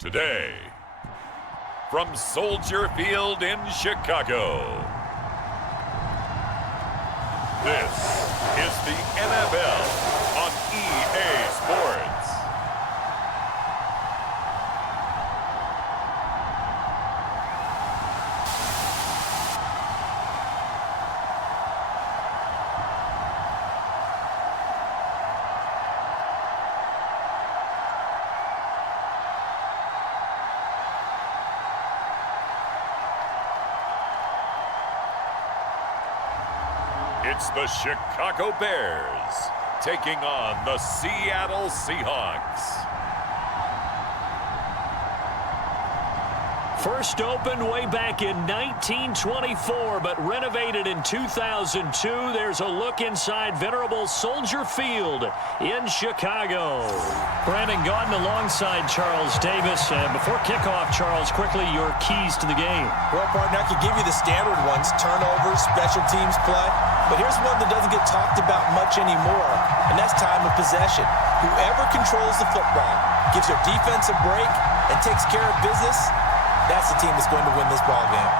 Today, from Soldier Field in Chicago, this is the NFL on EA Sports. It's the Chicago Bears taking on the Seattle Seahawks. First opened way back in 1924, but renovated in 2002. There's a look inside venerable Soldier Field in Chicago. Brandon Gaudin alongside Charles Davis. And before kickoff, Charles, quickly your keys to the game. Well, partner, I could give you the standard ones, turnovers, special teams play. But here's one that doesn't get talked about much anymore, and that's time of possession. Whoever controls the football, gives their defense a break, and takes care of business, that's the team that's going to win this ball game.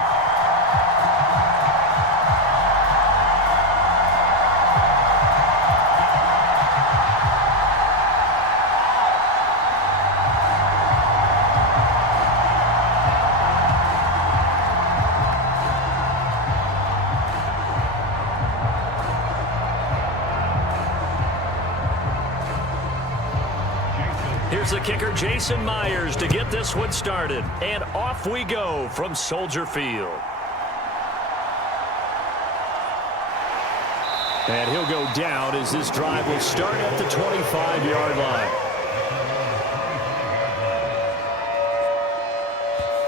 Here's the kicker, Jason Myers, to get this one started. And off we go from Soldier Field. And he'll go down as this drive will start at the 25-yard line.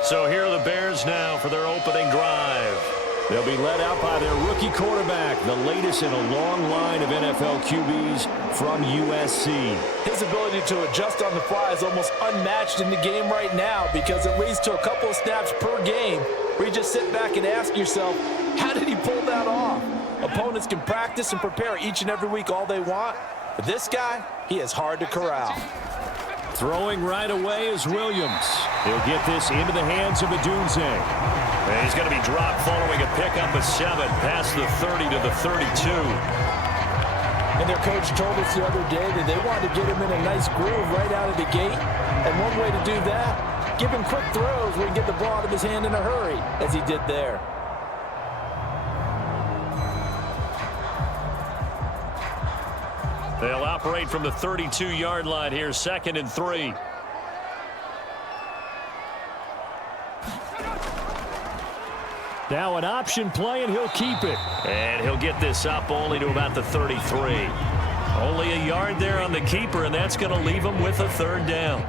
So here are the Bears now for their opening drive. They'll be led out by their rookie quarterback, the latest in a long line of NFL QBs from USC. His ability to adjust on the fly is almost unmatched in the game right now because it leads to a couple of snaps per game where you just sit back and ask yourself, how did he pull that off? Opponents can practice and prepare each and every week all they want, but this guy, he is hard to corral. Throwing right away is Williams. He'll get this into the hands of Adunze. And he's going to be dropped following a pickup of 7 past the 30 to the 32. And their coach told us the other day that they wanted to get him in a nice groove right out of the gate. And one way to do that, give him quick throws where he can get the ball out of his hand in a hurry, as he did there. They'll operate from the 32-yard line here, 2nd and 3. Now an option play, and he'll keep it. And he'll get this up only to about the 33. Only a yard there on the keeper, and that's going to leave him with a 3rd down.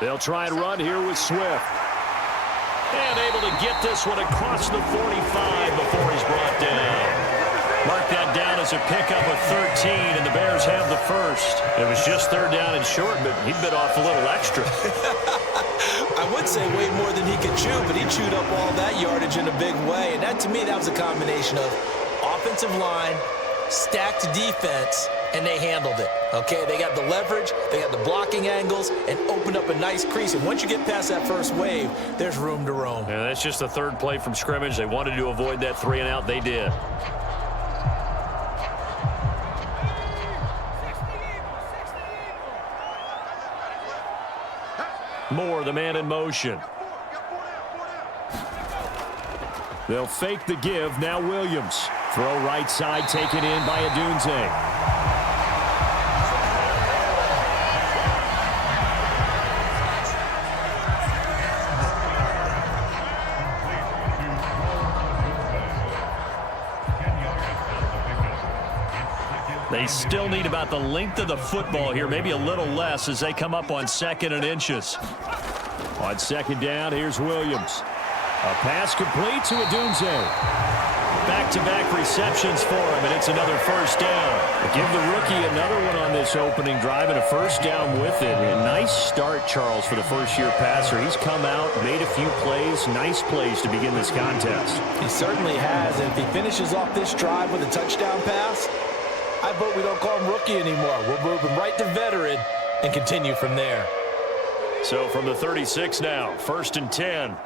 They'll try and run here with Swift. And able to get this one across the 45 before he's brought down. Mark that down as a pickup of 13, and the Bears have the first. It was just 3rd down and short, but he bit off a little extra. I would say way more than he could chew, but he chewed up all that yardage in a big way. And that, to me, that was a combination of offensive line, stacked defense, and they handled it, okay? They got the leverage, they got the blocking angles, and opened up a nice crease. And once you get past that first wave, there's room to roam. Yeah, that's just the 3rd play from scrimmage. They wanted to avoid that 3-and-out. They did. Moore, the man in motion. They'll fake the give. Now Williams. Throw right side, taken in by Adunze. They still need about the length of the football here, maybe a little less as they come up on 2nd and inches. On 2nd down, here's Williams. A pass complete to Adunze. Back-to-back receptions for him, and it's another first down. Give the rookie another one on this opening drive and a first down with it. A nice start, Charles, for the first-year passer. He's come out, made a few plays, nice plays to begin this contest. He certainly has, and if he finishes off this drive with a touchdown pass, I vote we don't call him rookie anymore. We'll move him right to veteran and continue from there. So from the 36 now, 1st and 10.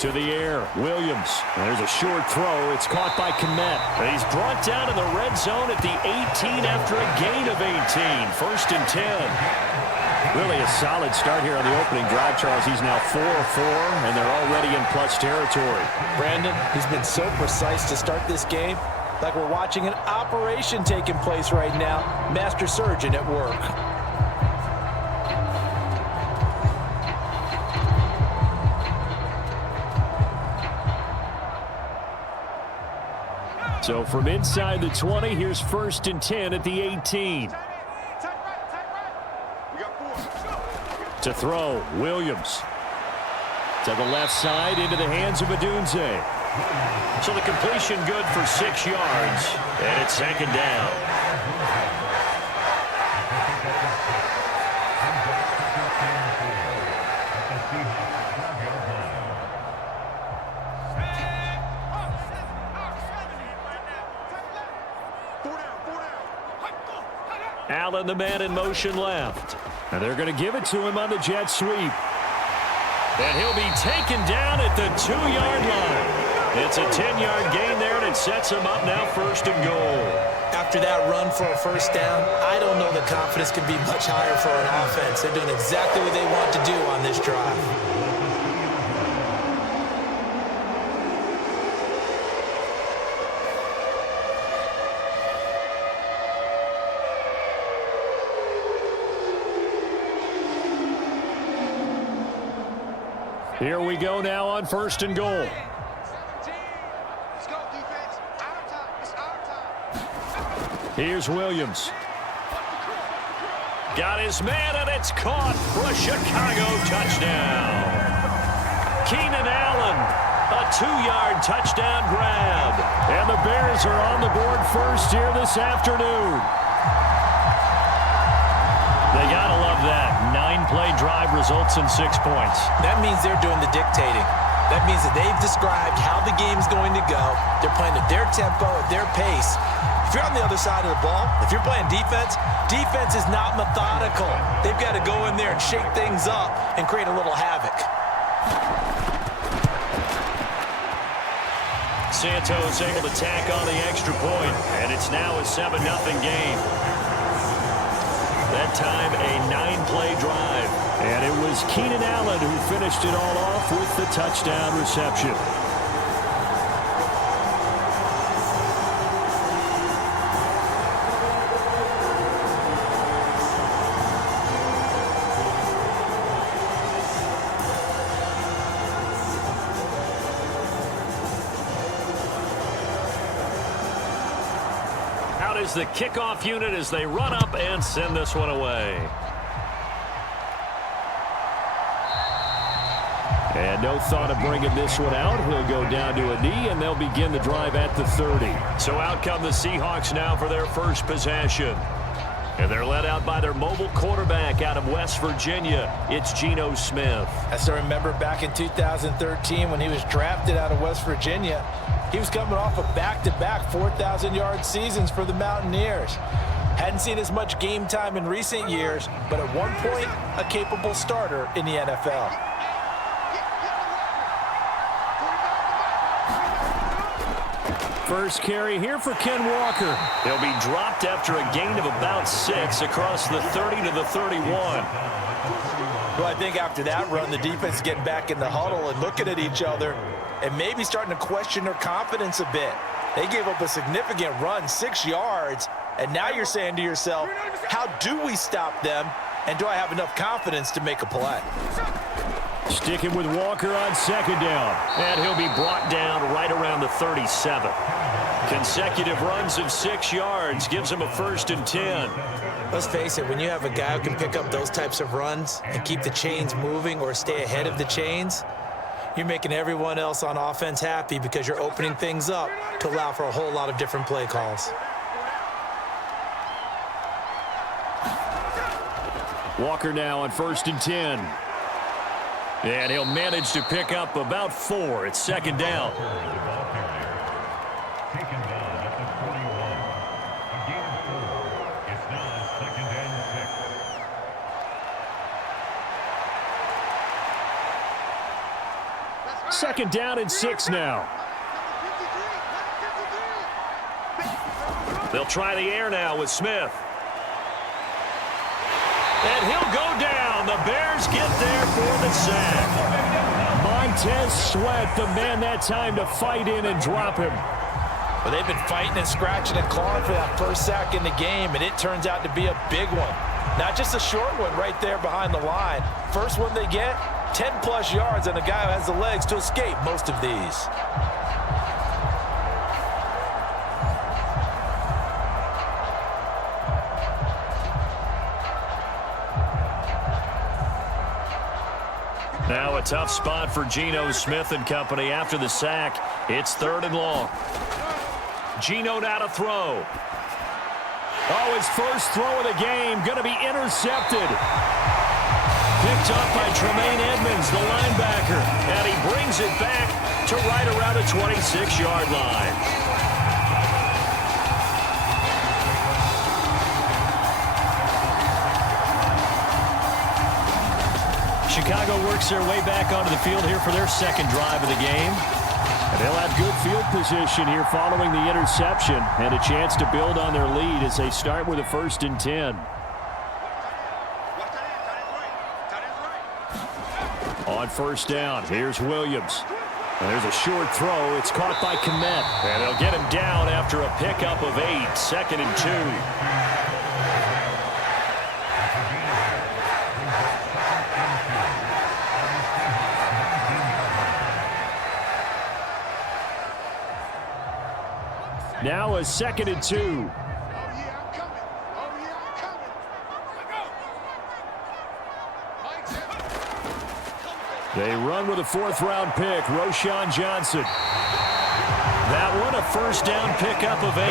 To the air, Williams. There's a short throw. It's caught by Kmet. He's brought down in the red zone at the 18 after a gain of 18. 1st and 10. Really a solid start here on the opening drive, Charles. He's now 4 of 4, and they're already in plus territory. Brandon, he's been so precise to start this game, like we're watching an operation taking place right now. Master surgeon at work. So from inside the 20, here's 1st and 10 at the 18. To throw, Williams. To the left side, into the hands of Adunze. So the completion good for 6 yards, and it's 2nd down. Allen, the man in motion left. And they're going to give it to him on the jet sweep. And he'll be taken down at the 2-yard line. It's a 10-yard gain there, and it sets him up now 1st and goal. After that run for a first down, I don't know that confidence can be much higher for an offense. They're doing exactly what they want to do on this drive. Here we go now on 1st and goal. Let's go, defense. Our time. It's our time. Here's Williams. Got his man, and it's caught for a Chicago touchdown. Keenan Allen, a 2-yard touchdown grab. And the Bears are on the board first here this afternoon. They gotta love that. 9-play drive results in 6 points. That means they're doing the dictating. That means that they've described how the game's going to go. They're playing at their tempo, at their pace. If you're on the other side of the ball, if you're playing defense, defense is not methodical. They've got to go in there and shake things up and create a little havoc. Santos able to tack on the extra point, and it's now a 7-0 game. That time, a 9-play drive. And it was Keenan Allen who finished it all off with the touchdown reception. Out is the kickoff unit as they run up and send this one away. And no thought of bringing this one out. He'll go down to a knee, and they'll begin the drive at the 30. So out come the Seahawks now for their first possession. And they're led out by their mobile quarterback out of West Virginia. It's Geno Smith. As I remember back in 2013 when he was drafted out of West Virginia, he was coming off of back-to-back 4,000-yard seasons for the Mountaineers. Hadn't seen as much game time in recent years, but at one point, a capable starter in the NFL. First carry here for Ken Walker. He'll be dropped after a gain of about 6 across the 30 to the 31. Well, I think after that run, the defense is getting back in the huddle and looking at each other and maybe starting to question their confidence a bit. They gave up a significant run, 6 yards, and now you're saying to yourself, how do we stop them, and do I have enough confidence to make a play? Sticking with Walker on 2nd down. And he'll be brought down right around the 37. Consecutive runs of 6 yards gives him a 1st and 10. Let's face it, when you have a guy who can pick up those types of runs and keep the chains moving or stay ahead of the chains, you're making everyone else on offense happy because you're opening things up to allow for a whole lot of different play calls. Walker now on 1st and 10. And he'll manage to pick up about 4. It's 2nd down. Taken down at the 41. A gain of 4. It's now 2nd and 6. 2nd down and 6 now. They'll try the air now with Smith. And he'll go down. The Bears get there for the sack. Montez Sweat, the man that time to fight in and drop him. Well, they've been fighting and scratching and clawing for that first sack in the game, and it turns out to be a big one. Not just a short one right there behind the line. First one they get, 10-plus yards, and the guy who has the legs to escape most of these. Now a tough spot for Geno Smith and company after the sack. It's 3rd and long. Geno now to throw. Oh, his first throw of the game going to be intercepted. Picked up by Tremaine Edmonds, the linebacker. And he brings it back to right around the 26-yard line. Chicago works their way back onto the field here for their 2nd drive of the game. And they'll have good field position here following the interception and a chance to build on their lead as they start with a 1st and 10. On 1st down, here's Williams. And there's a short throw. It's caught by Kmet. And they'll get him down after a pickup of 8, 2nd and 2. Now a 2nd and 2. Oh, yeah, I'm coming. Oh, yeah, I'm coming. Go. They run with a 4th-round pick, Roschon Johnson. That one a 1st down pickup of 8.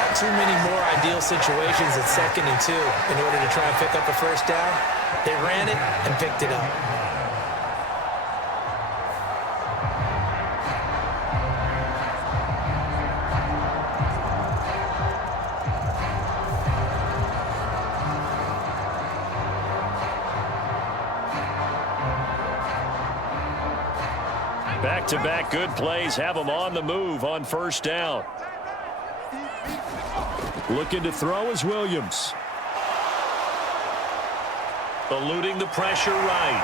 Not too many more ideal situations at 2nd and 2 in order to try and pick up a 1st down. They ran it and picked it up. Back-to-back good plays have them on the move on 1st down. Looking to throw is Williams. Eluding the pressure right.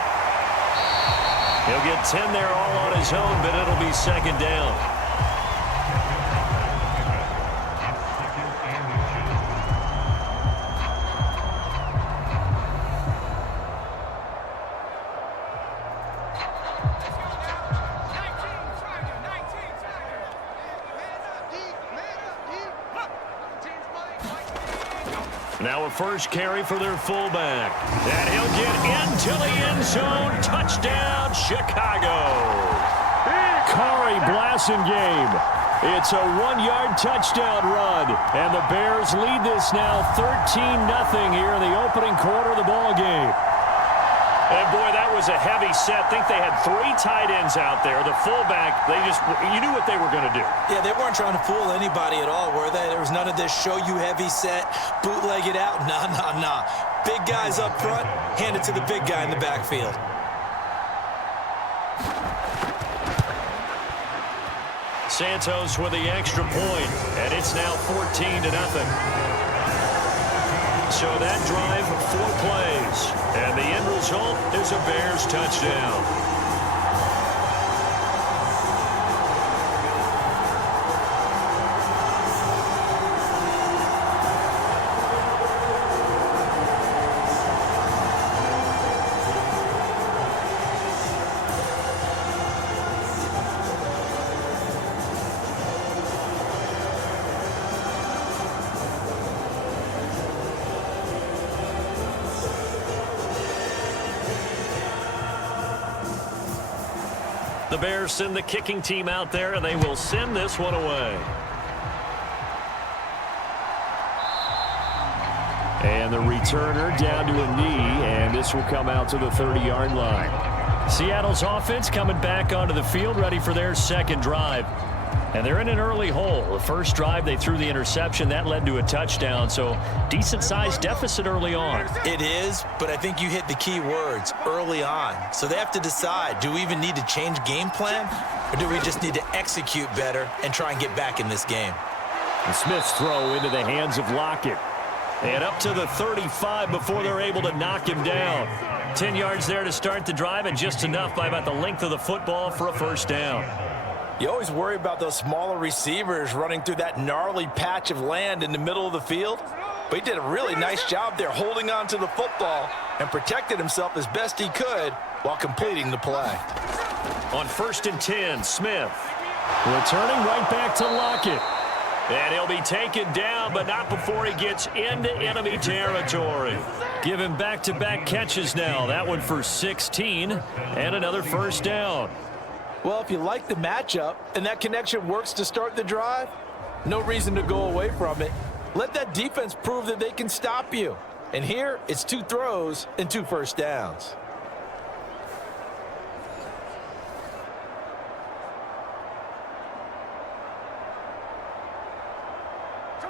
He'll get 10 there all on his own, but it'll be 2nd down. Now a first carry for their fullback. And he'll get into the end zone. Touchdown, Chicago. Kari Blasingame. It's a 1-yard touchdown run. And the Bears lead this now 13-0 here in the opening quarter of the ball game. And boy, that was a heavy set. I think they had 3 tight ends out there. The fullback, you knew what they were going to do. Yeah, they weren't trying to fool anybody at all, were they? There was none of this show you heavy set, bootleg it out. Nah. Big guys up front, hand it to the big guy in the backfield. Santos with the extra point, and it's now 14-0. So that drive, 4 plays. And the end result is a Bears touchdown. The Bears send the kicking team out there, and they will send this one away. And the returner down to a knee, and this will come out to the 30-yard line. Seattle's offense coming back onto the field, ready for their second drive. And they're in an early hole. The first drive, they threw the interception. That led to a touchdown, so decent-sized deficit early on. It is, but I think you hit the key words, early on. So they have to decide, do we even need to change game plan, or do we just need to execute better and try and get back in this game? And Smith's throw into the hands of Lockett. And up to the 35 before they're able to knock him down. 10 yards there to start the drive, and just enough by about the length of the football for a first down. You always worry about those smaller receivers running through that gnarly patch of land in the middle of the field. But he did a really nice job there holding on to the football and protected himself as best he could while completing the play. On 1st and 10, Smith. Returning right back to Lockett. And he'll be taken down, but not before he gets into enemy territory. Give him back-to-back catches now. That one for 16 and another first down. Well, if you like the matchup and that connection works to start the drive, no reason to go away from it. Let that defense prove that they can stop you. And here, it's 2 throws and 2 first downs.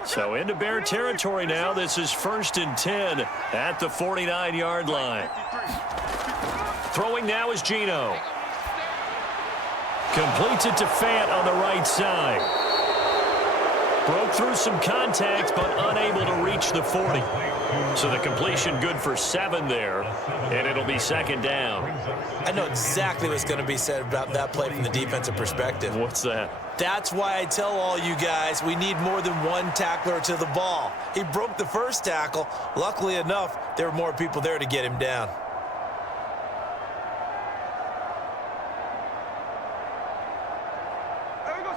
So into Bear territory now. This is 1st and 10 at the 49-yard line. Throwing now is Geno. Completes it to Fant on the right side. Broke through some contact, but unable to reach the 40. So the completion good for 7 there, and it'll be 2nd down. I know exactly what's going to be said about that play from the defensive perspective. What's that? That's why I tell all you guys we need more than one tackler to the ball. He broke the first tackle. Luckily enough, there were more people there to get him down.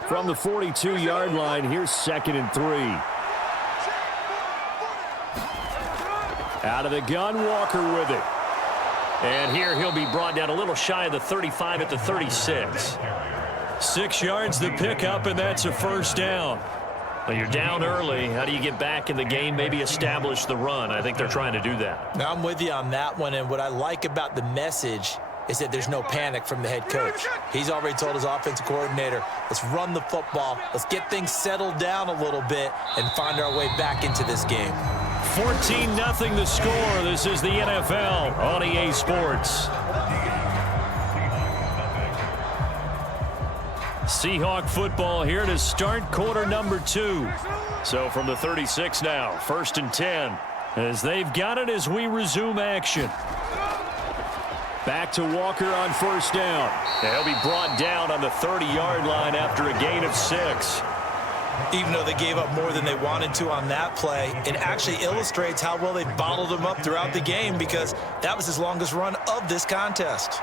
From the 42-yard line, here's 2nd and 3. Out of the gun, Walker with it. And here he'll be brought down a little shy of the 35 at the 36. 6 yards the pickup, and that's a first down. Well, you're down early. How do you get back in the game, maybe establish the run? I think they're trying to do that. Now, I'm with you on that one, and what I like about the message is that there's no panic from the head coach. He's already told his offensive coordinator, let's run the football, let's get things settled down a little bit and find our way back into this game. 14-0 the score. This is the NFL on EA Sports. Seahawk football here to start quarter number 2. So from the 36 now, 1st and 10, as they've got it as we resume action. Back to Walker on 1st down. And he'll be brought down on the 30-yard line after a gain of 6. Even though they gave up more than they wanted to on that play, it actually illustrates how well they bottled them up throughout the game, because that was his longest run of this contest.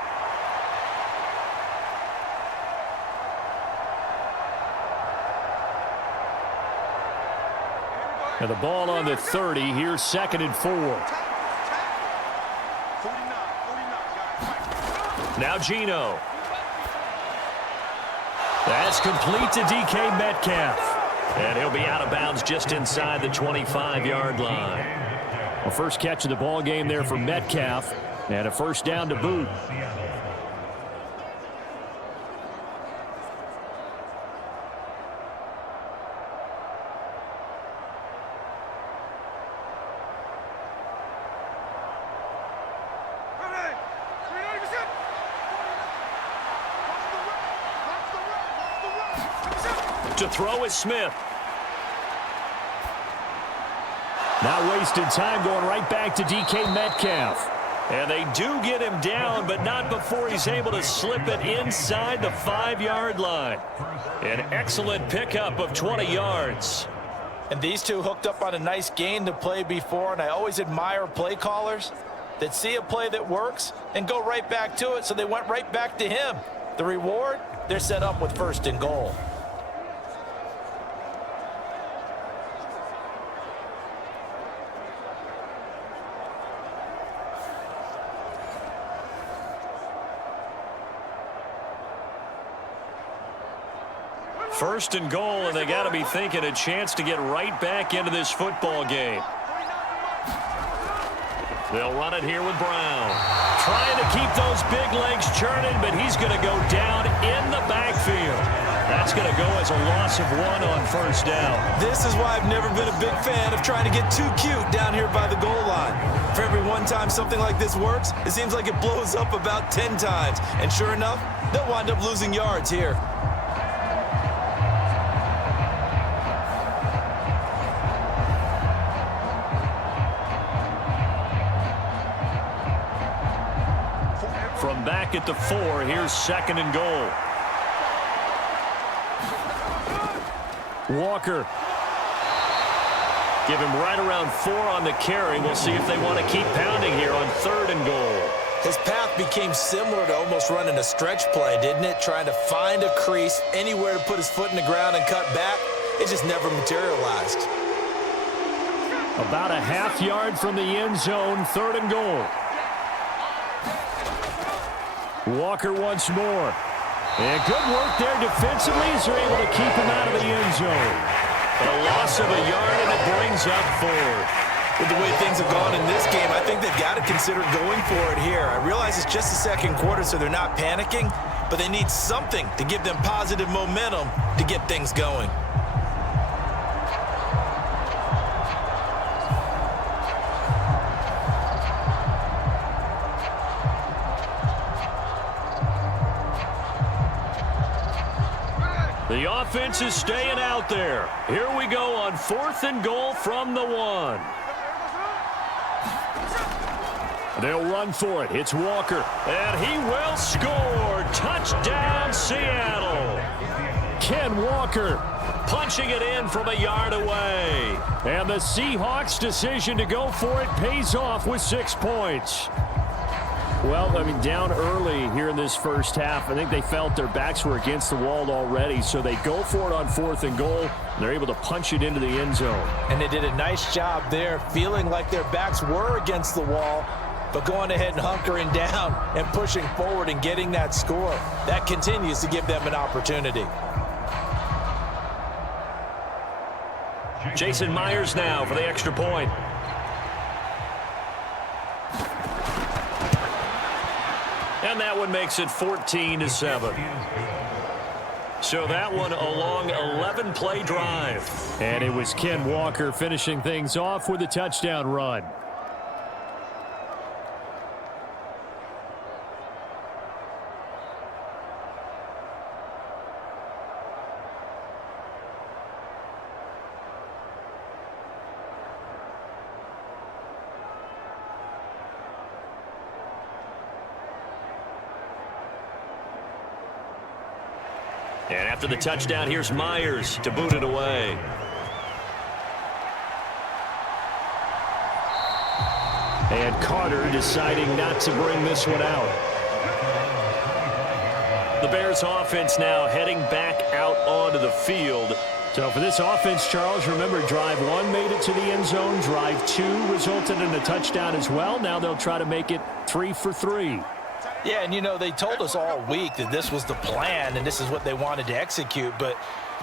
And the ball on the 30. Here's 2nd and 4. Now Geno. That's complete to DK Metcalf. And he'll be out of bounds just inside the 25-yard line. Well, first catch of the ball game there for Metcalf. And a first down to boot. To throw is Smith. Not wasting time, going right back to DK Metcalf. And they do get him down, but not before he's able to slip it inside the 5-yard line. An excellent pickup of 20 yards. And these two hooked up on a nice gain to play before, and I always admire play callers that see a play that works and go right back to it, so they went right back to him. The reward, they're set up with 1st and goal. First and goal, and they got to be thinking a chance to get right back into this football game. They'll run it here with Brown. Trying to keep those big legs churning, but he's going to go down in the backfield. That's going to go as a loss of 1 on first down. This is why I've never been a big fan of trying to get too cute down here by the goal line. For every one time something like this works, it seems like it blows up about 10 times. And sure enough, they'll wind up losing yards here. From back at the 4, here's second and goal. Walker. Give him right around 4 on the carry. We'll see if they want to keep pounding here on third and goal. His path became similar to almost running a stretch play, didn't it? Trying to find a crease, anywhere to put his foot in the ground and cut back. It just never materialized. About a half yard from the end zone, third and goal. Walker once more. And good work there defensively as they're able to keep him out of the end zone. A loss of a yard, and it brings up 4th. With the way things have gone in this game, I think they've got to consider going for it here. I realize it's just the second quarter, so they're not panicking, but they need something to give them positive momentum to get things going. The offense is staying out there. Here we go on 4th and goal from the 1. They'll run for it. It's Walker. And he will score. Touchdown, Seattle. Ken Walker punching it in from a yard away. And the Seahawks' decision to go for it pays off with 6 points. Well, I mean, down early here in this first half, I think they felt their backs were against the wall already, so they go for it on 4th and goal, and they're able to punch it into the end zone. And they did a nice job there, feeling like their backs were against the wall, but going ahead and hunkering down and pushing forward and getting that score. That continues to give them an opportunity. Jason Myers now for the extra point. And that one makes it 14-7. So that one a long 11-play drive. And it was Ken Walker finishing things off with a touchdown run. And after the touchdown, here's Myers to boot it away. And Carter deciding not to bring this one out. The Bears offense now heading back out onto the field. So for this offense, Charles, remember drive 1 made it to the end zone. Drive 2 resulted in a touchdown as well. Now they'll try to make it 3 for 3. Yeah, and you know, they told us all week that this was the plan and this is what they wanted to execute, but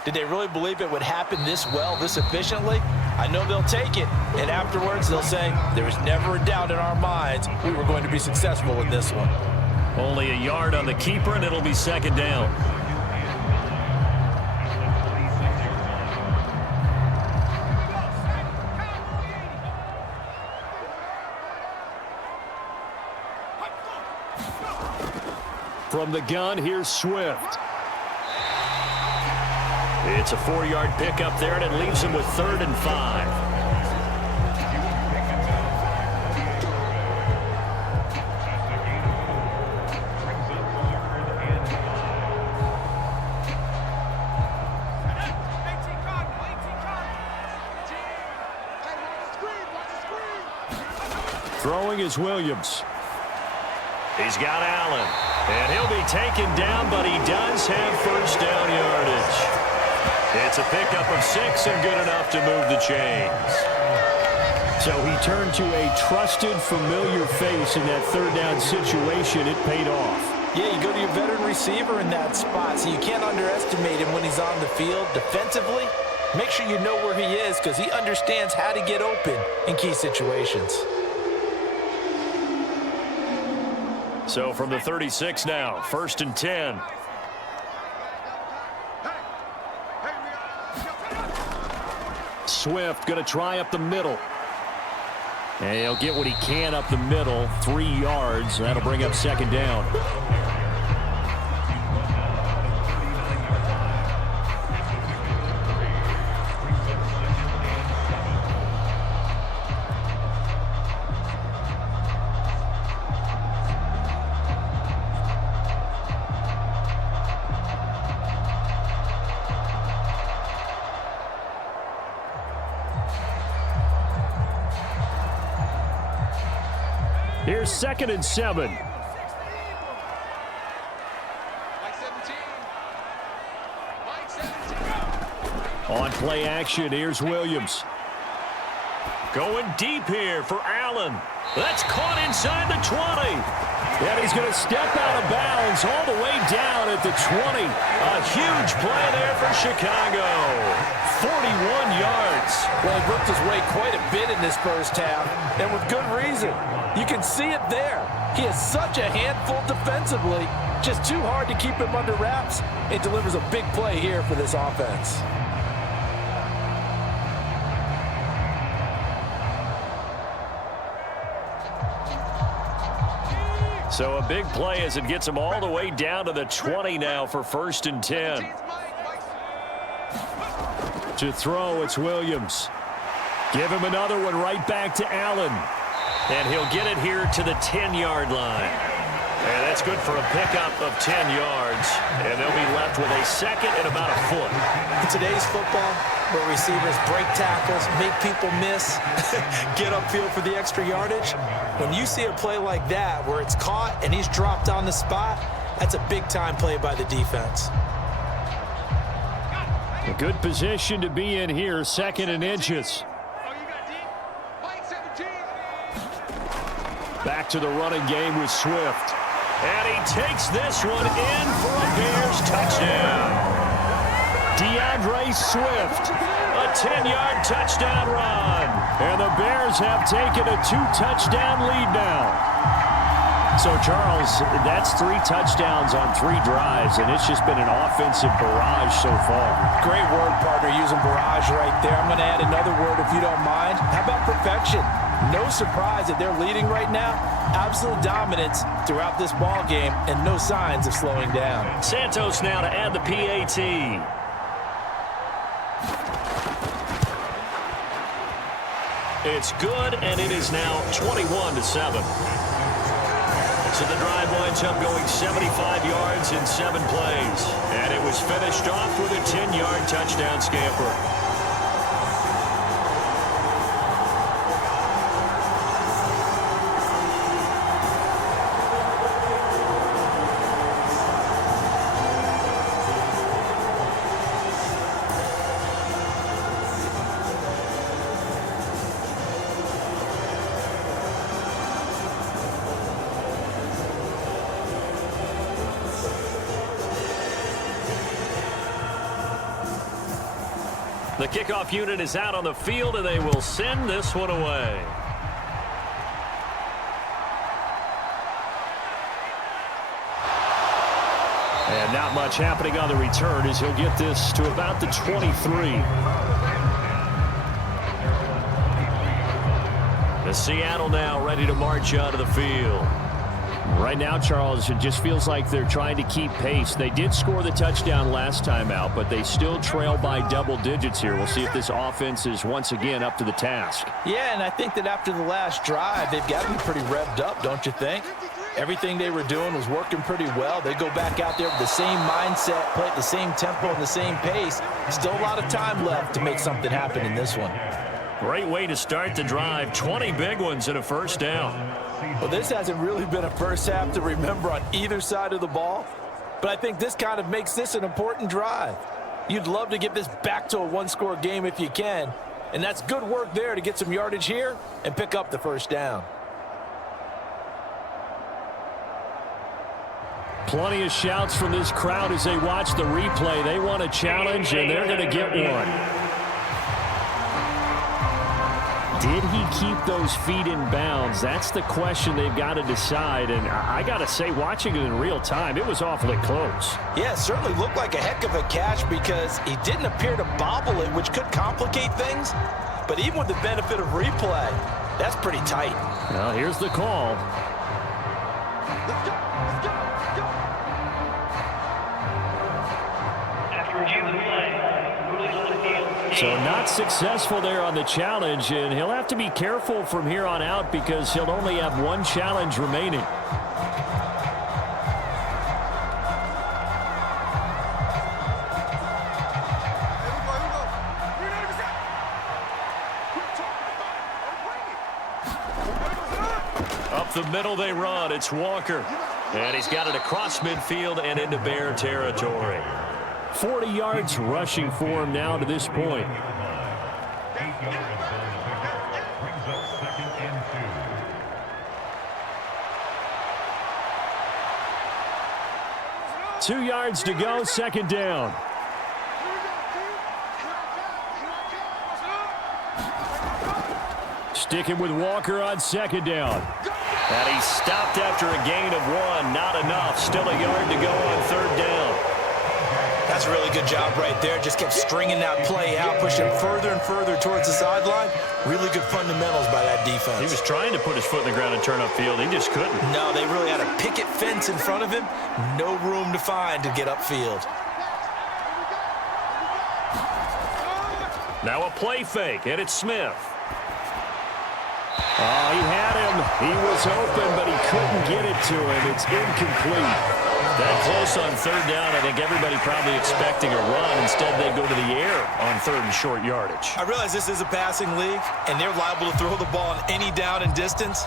did they really believe it would happen this well, this efficiently? I know they'll take it, and afterwards they'll say, there was never a doubt in our minds we were going to be successful with this one. Only a yard on the keeper, and it'll be second down. From the gun, here's Swift. It's a 4-yard pickup there, and it leaves him with 3rd and 5. Throwing is Williams. He's got Allen. And he'll be taken down, but he does have first down yardage. It's a pickup of 6 and good enough to move the chains. So he turned to a trusted, familiar face in that 3rd down situation. It paid off. Yeah, you go to your veteran receiver in that spot, so you can't underestimate him when he's on the field. Defensively, make sure you know where he is because he understands how to get open in key situations. So from the 36 now, 1st and 10. Swift going to try up the middle. And he'll get what he can up the middle, 3 yards. That'll bring up 2nd down. Here's 2nd and 7. On play action, here's Williams. Going deep here for Allen. That's caught inside the 20. And he's going to step out of bounds all the way down at the 20. A huge play there for Chicago. 41 yards. Well, he worked his way quite a bit in this first half, and with good reason. You can see it there. He is such a handful defensively. Just too hard to keep him under wraps. It delivers a big play here for this offense. So a big play as it gets him all the way down to the 20 now for 1st and 10. To throw, it's Williams. Give him another one right back to Allen. And he'll get it here to the 10-yard line. And that's good for a pickup of 10 yards. And they'll be left with a 2nd and about a foot. In today's football, where receivers break tackles, make people miss, get upfield for the extra yardage, when you see a play like that where it's caught and he's dropped on the spot, that's a big-time play by the defense. A good position to be in here, 2nd and inches. Back to the running game with Swift. And he takes this one in for a Bears touchdown. DeAndre Swift, a 10-yard touchdown run. And the Bears have taken a 2-touchdown lead now. So, Charles, that's 3 touchdowns on 3 drives, and it's just been an offensive barrage so far. Great word, partner, using barrage right there. I'm going to add another word if you don't mind. How about perfection? No surprise that they're leading right now. Absolute dominance throughout this ball game and no signs of slowing down. Santos now to add the PAT. It's good, and it is now 21-7. So the drive winds up going 75 yards in 7 plays. And it was finished off with a 10-yard touchdown scamper. The kickoff unit is out on the field, and they will send this one away. And not much happening on the return as he'll get this to about the 23. The Seattle now ready to march out of the field. Right now, Charles, it just feels like they're trying to keep pace. They did score the touchdown last time out, but they still trail by double digits here. We'll see if this offense is once again up to the task. Yeah, and I think that after the last drive, they've got to be pretty revved up, don't you think? Everything they were doing was working pretty well. They go back out there with the same mindset, play at the same tempo and the same pace. Still a lot of time left to make something happen in this one. Great way to start the drive. 20 big ones and a first down. Well, this hasn't really been a first half to remember on either side of the ball, but I think this kind of makes this an important drive. You'd love to get this back to a one-score game if you can, and that's good work there to get some yardage here and pick up the first down. Plenty of shouts from this crowd as they watch the replay. They want a challenge, and they're going to get one. Did he keep those feet in bounds? That's the question they've got to decide. And I got to say, watching it in real time, it was awfully close. Yeah, it certainly looked like a heck of a catch because he didn't appear to bobble it, which could complicate things. But even with the benefit of replay, that's pretty tight. Well, here's the call. Let's go. Let's go. Let's go. After review of the play, rulings on the field. So not successful there on the challenge, and he'll have to be careful from here on out because he'll only have one challenge remaining. Up the middle they run. It's Walker. And he's got it across midfield and into Bear territory. 40 yards rushing for him now to this point. 8 yards on the pickup. Brings up 2nd and 2. 2 yards to go, 2nd down. Sticking with Walker on 2nd down. And he stopped after a gain of 1. Not enough. Still a yard to go on 3rd down. That's a really good job right there. Just kept stringing that play out, pushing him further and further towards the sideline. Really good fundamentals by that defense. He was trying to put his foot in the ground and turn upfield. He just couldn't. No, they really had a picket fence in front of him. No room to find to get upfield. Now a play fake, and it's Smith. Oh, he had him. He was open, but he couldn't get it to him. It's incomplete. That close on 3rd down, I think everybody probably expecting a run. Instead, they go to the air on 3rd and short yardage. I realize this is a passing league, and they're liable to throw the ball on any down and distance.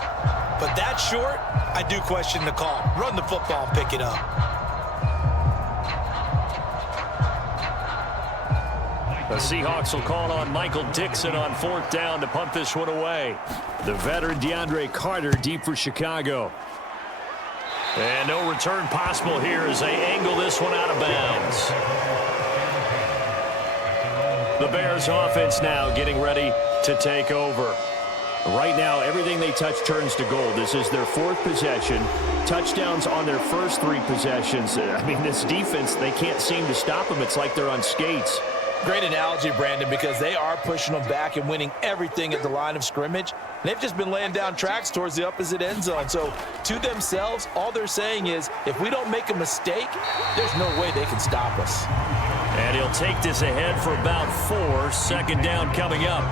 But that short, I do question the call. Run the football and pick it up. The Seahawks will call on Michael Dixon on 4th down to punt this one away. The veteran DeAndre Carter deep for Chicago. And no return possible here as they angle this one out of bounds. The Bears offense now getting ready to take over. Right now, everything they touch turns to gold. This is their 4th possession. Touchdowns on their first 3 possessions. I mean, this defense, they can't seem to stop them. It's like they're on skates. Great analogy, Brandon, because they are pushing them back and winning everything at the line of scrimmage. They've just been laying down tracks towards the opposite end zone. So to themselves, all they're saying is, if we don't make a mistake, there's no way they can stop us. And he'll take this ahead for about 4. 2nd down coming up.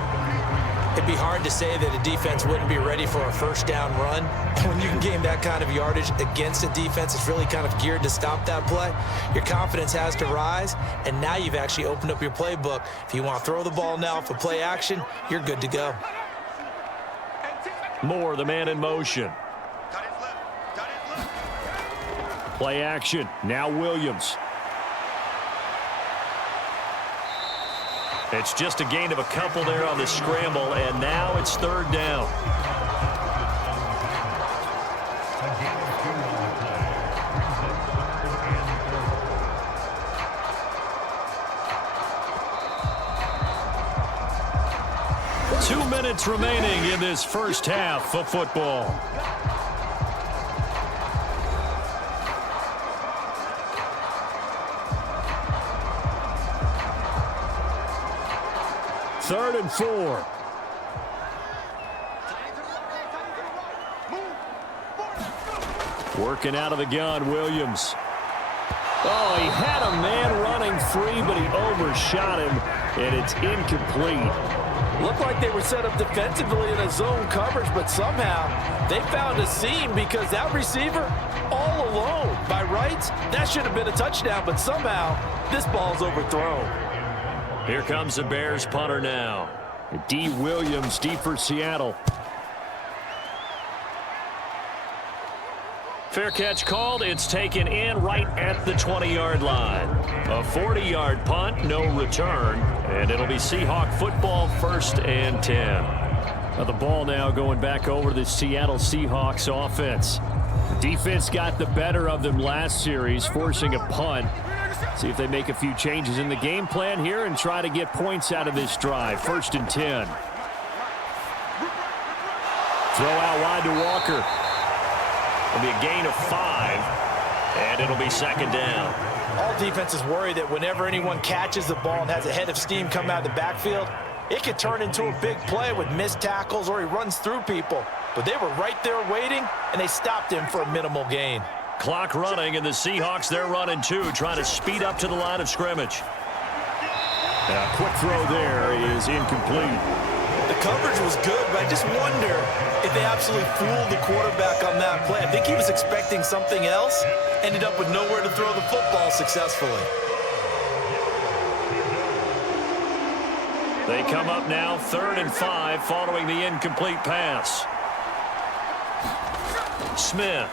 It'd be hard to say that a defense wouldn't be ready for a 1st down run. When you can gain that kind of yardage against a defense that's really kind of geared to stop that play, your confidence has to rise, and now you've actually opened up your playbook. If you want to throw the ball now for play action, you're good to go. Moore, the man in motion. Play action. Now Williams. It's just a gain of a couple there on the scramble, and now it's 3rd down. A gain of 2 on the play. Brings up 3rd and 3rd. 2 minutes remaining in this first half of football. Third and 4. Working out of the gun, Williams. Oh, he had a man running free, but he overshot him, and it's incomplete. Looked like they were set up defensively in a zone coverage, but somehow they found a seam because that receiver all alone. By rights, that should have been a touchdown, but somehow this ball's overthrown. Here comes the Bears punter now. D. Williams deep for Seattle. Fair catch called. It's taken in right at the 20-yard line. A 40-yard punt, no return, and it'll be Seahawk football 1st and 10. Now the ball now going back over to the Seattle Seahawks offense. Defense got the better of them last series, forcing a punt. See if they make a few changes in the game plan here and try to get points out of this drive. 1st and 10. Throw out wide to Walker. It'll be a gain of 5, and it'll be 2nd down. All defenses worry that whenever anyone catches the ball and has a head of steam come out of the backfield, it could turn into a big play with missed tackles or he runs through people. But they were right there waiting, and they stopped him for a minimal gain. Clock running, and the Seahawks, they're running too, trying to speed up to the line of scrimmage. A quick throw there is incomplete. The coverage was good, but I just wonder if they absolutely fooled the quarterback on that play. I think he was expecting something else, ended up with nowhere to throw the football successfully. They come up now 3rd and 5 following the incomplete pass. Smith.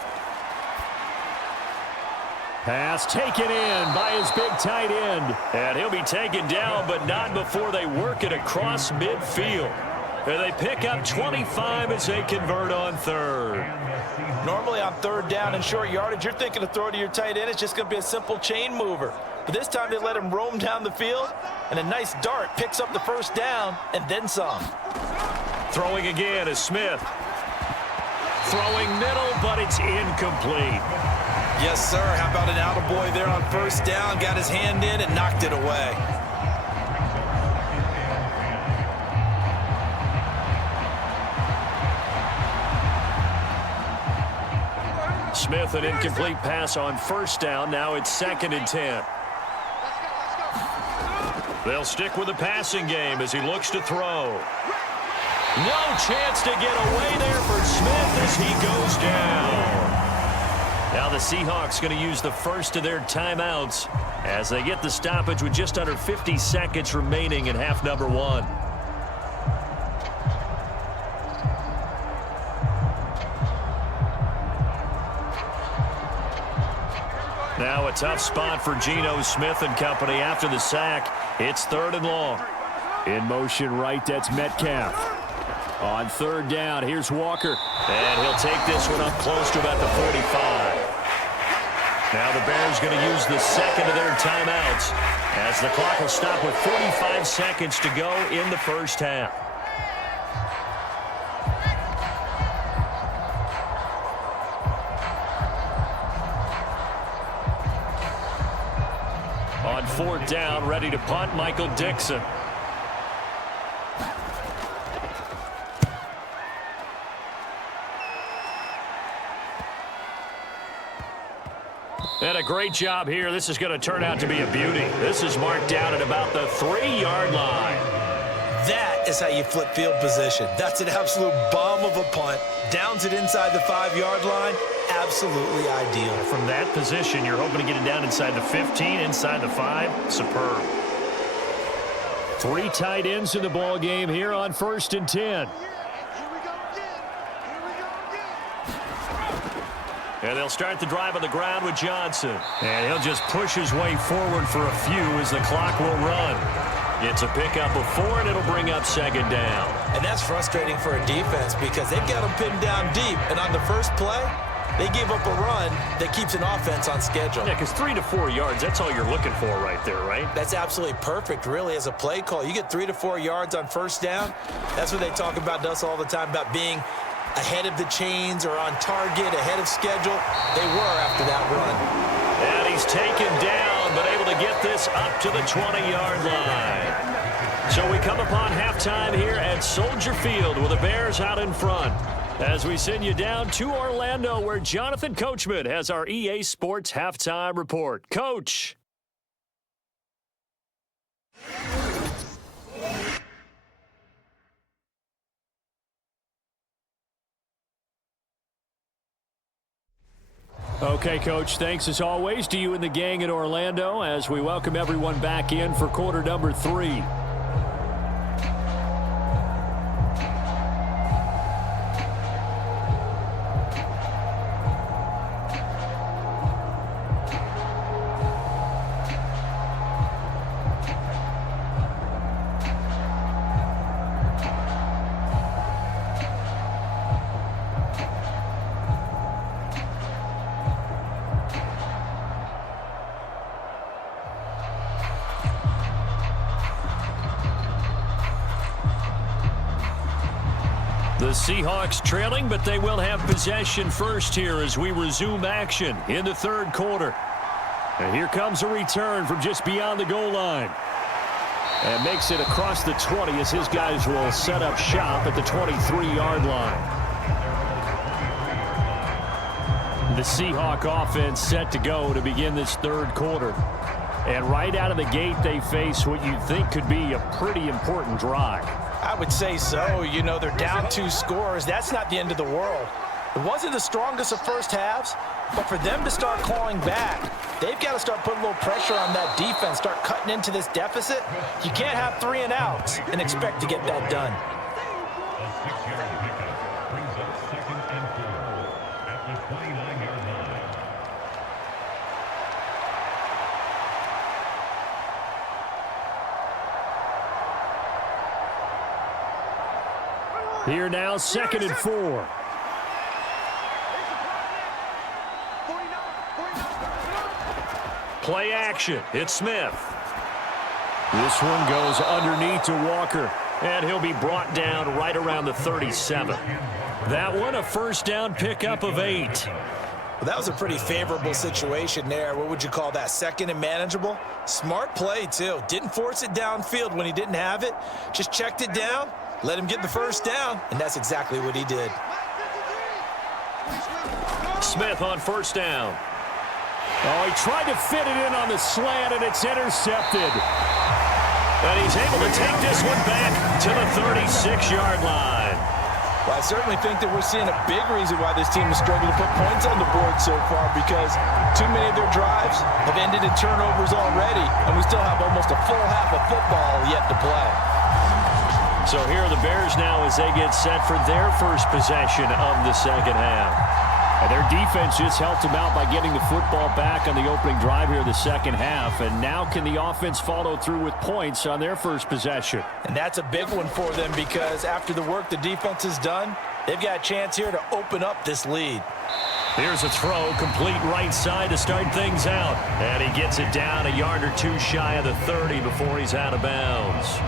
Pass taken in by his big tight end. And he'll be taken down, but not before they work it across midfield. And they pick up 25 as they convert on 3rd. Normally on 3rd down and short yardage, you're thinking to throw to your tight end. It's just going to be a simple chain mover. But this time they let him roam down the field, and a nice dart picks up the 1st down and then some. Throwing again is Smith. Throwing middle, but it's incomplete. Yes, sir. How about an attaboy there on 1st down? Got his hand in and knocked it away. Smith, an incomplete pass on 1st down. Now it's 2nd and 10. They'll stick with the passing game as he looks to throw. No chance to get away there for Smith as he goes down. Now the Seahawks going to use the first of their timeouts as they get the stoppage with just under 50 seconds remaining in half number 1. Now a tough spot for Geno Smith and company after the sack. It's 3rd and long. In motion right, that's Metcalf. On 3rd down, here's Walker. And he'll take this one up close to about the 45. Now the Bears going to use the 2nd of their timeouts as the clock will stop with 45 seconds to go in the 1st half. On 4th down, ready to punt, Michael Dixon. And a great job here. This is going to turn out to be a beauty. This is marked out at about the 3-yard line. That is how you flip field position. That's an absolute bomb of a punt. Downs it inside the 5-yard line. Absolutely ideal. From that position, you're hoping to get it down inside the 15, inside the 5. Superb. 3 tight ends in the ball game here on 1st and 10. And they'll start the drive on the ground with Johnson. And he'll just push his way forward for a few as the clock will run. It's a pickup of 4, and it'll bring up 2nd down. And that's frustrating for a defense because they've got them pinned down deep. And on the first play, they gave up a run that keeps an offense on schedule. Yeah, because 3 to 4 yards, that's all you're looking for right there, right? That's absolutely perfect, really, as a play call. You get 3 to 4 yards on 1st down. That's what they talk about to us all the time, about being ahead of the chains or on target, ahead of schedule. They were after that run. And he's taken down, but able to get this up to the 20-yard line. So we come upon halftime here at Soldier Field with the Bears out in front. As we send you down to Orlando, where Jonathan Coachman has our EA Sports halftime report. Coach. Okay, Coach, thanks as always to you and the gang in Orlando as we welcome everyone back in for quarter number 3. Seahawks trailing, but they will have possession first here as we resume action in the third quarter. And here comes a return from just beyond the goal line. And makes it across the 20 as his guys will set up shop at the 23-yard line. The Seahawk offense set to go to begin this third quarter. And right out of the gate, they face what you'd think could be a pretty important drive. I would say so. You know, they're down 2 scores. That's not the end of the world. It wasn't the strongest of first halves, but for them to start clawing back, they've got to start putting a little pressure on that defense, start cutting into this deficit. You can't have 3 and outs and expect to get that done. A 6-yard pickup brings up 2nd and 4 at the 29-yard line. Here now, 2nd and 4. Play action. It's Smith. This one goes underneath to Walker, and he'll be brought down right around the 37. That one, a first down pickup of 8. Well, that was a pretty favorable situation there. What would you call that? 2nd and manageable? Smart play, too. Didn't force it downfield when he didn't have it. Just checked it down, let him get the first down, and that's exactly what he did. Smith on first down. Oh, he tried to fit it in on the slant, and it's intercepted. And he's able to take this one back to the 36-yard line. Well, I certainly think that we're seeing a big reason why this team is struggling to put points on the board so far, because too many of their drives have ended in turnovers already, and we still have almost a full half of football yet to play. So here are the Bears now as they get set for their first possession of the second half. And their defense just helped them out by getting the football back on the opening drive here in the second half. And now can the offense follow through with points on their first possession? And that's a big one for them, because after the work the defense has done, they've got a chance here to open up this lead. Here's a throw, complete right side to start things out. And he gets it down a yard or 2 shy of the 30 before he's out of bounds.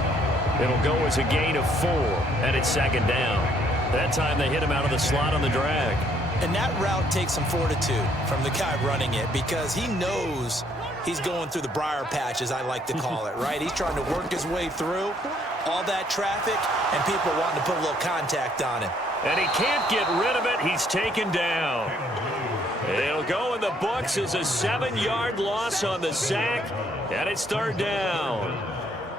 It'll go as a gain of 4, and it's 2nd down. That time they hit him out of the slot on the drag. And that route takes some fortitude from the guy running it, because he knows he's going through the briar patch, as I like to call it, right? He's trying to work his way through all that traffic and people wanting to put a little contact on him. And he can't get rid of it. He's taken down. It'll go in the books as a 7-yard loss on the sack, and it's 3rd down.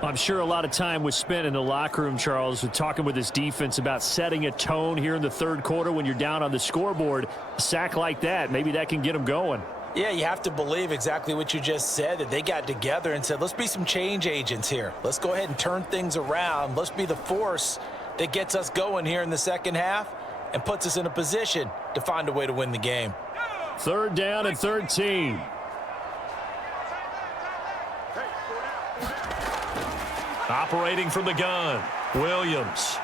I'm sure a lot of time was spent in the locker room, Charles, with talking with his defense about setting a tone here in the third quarter when you're down on the scoreboard. A sack like that, maybe that can get them going. Yeah, you have to believe exactly what you just said, that they got together and said, let's be some change agents here. Let's go ahead and turn things around. Let's be the force that gets us going here in the second half and puts us in a position to find a way to win the game. 3rd down and 13. Operating from the gun, Williams.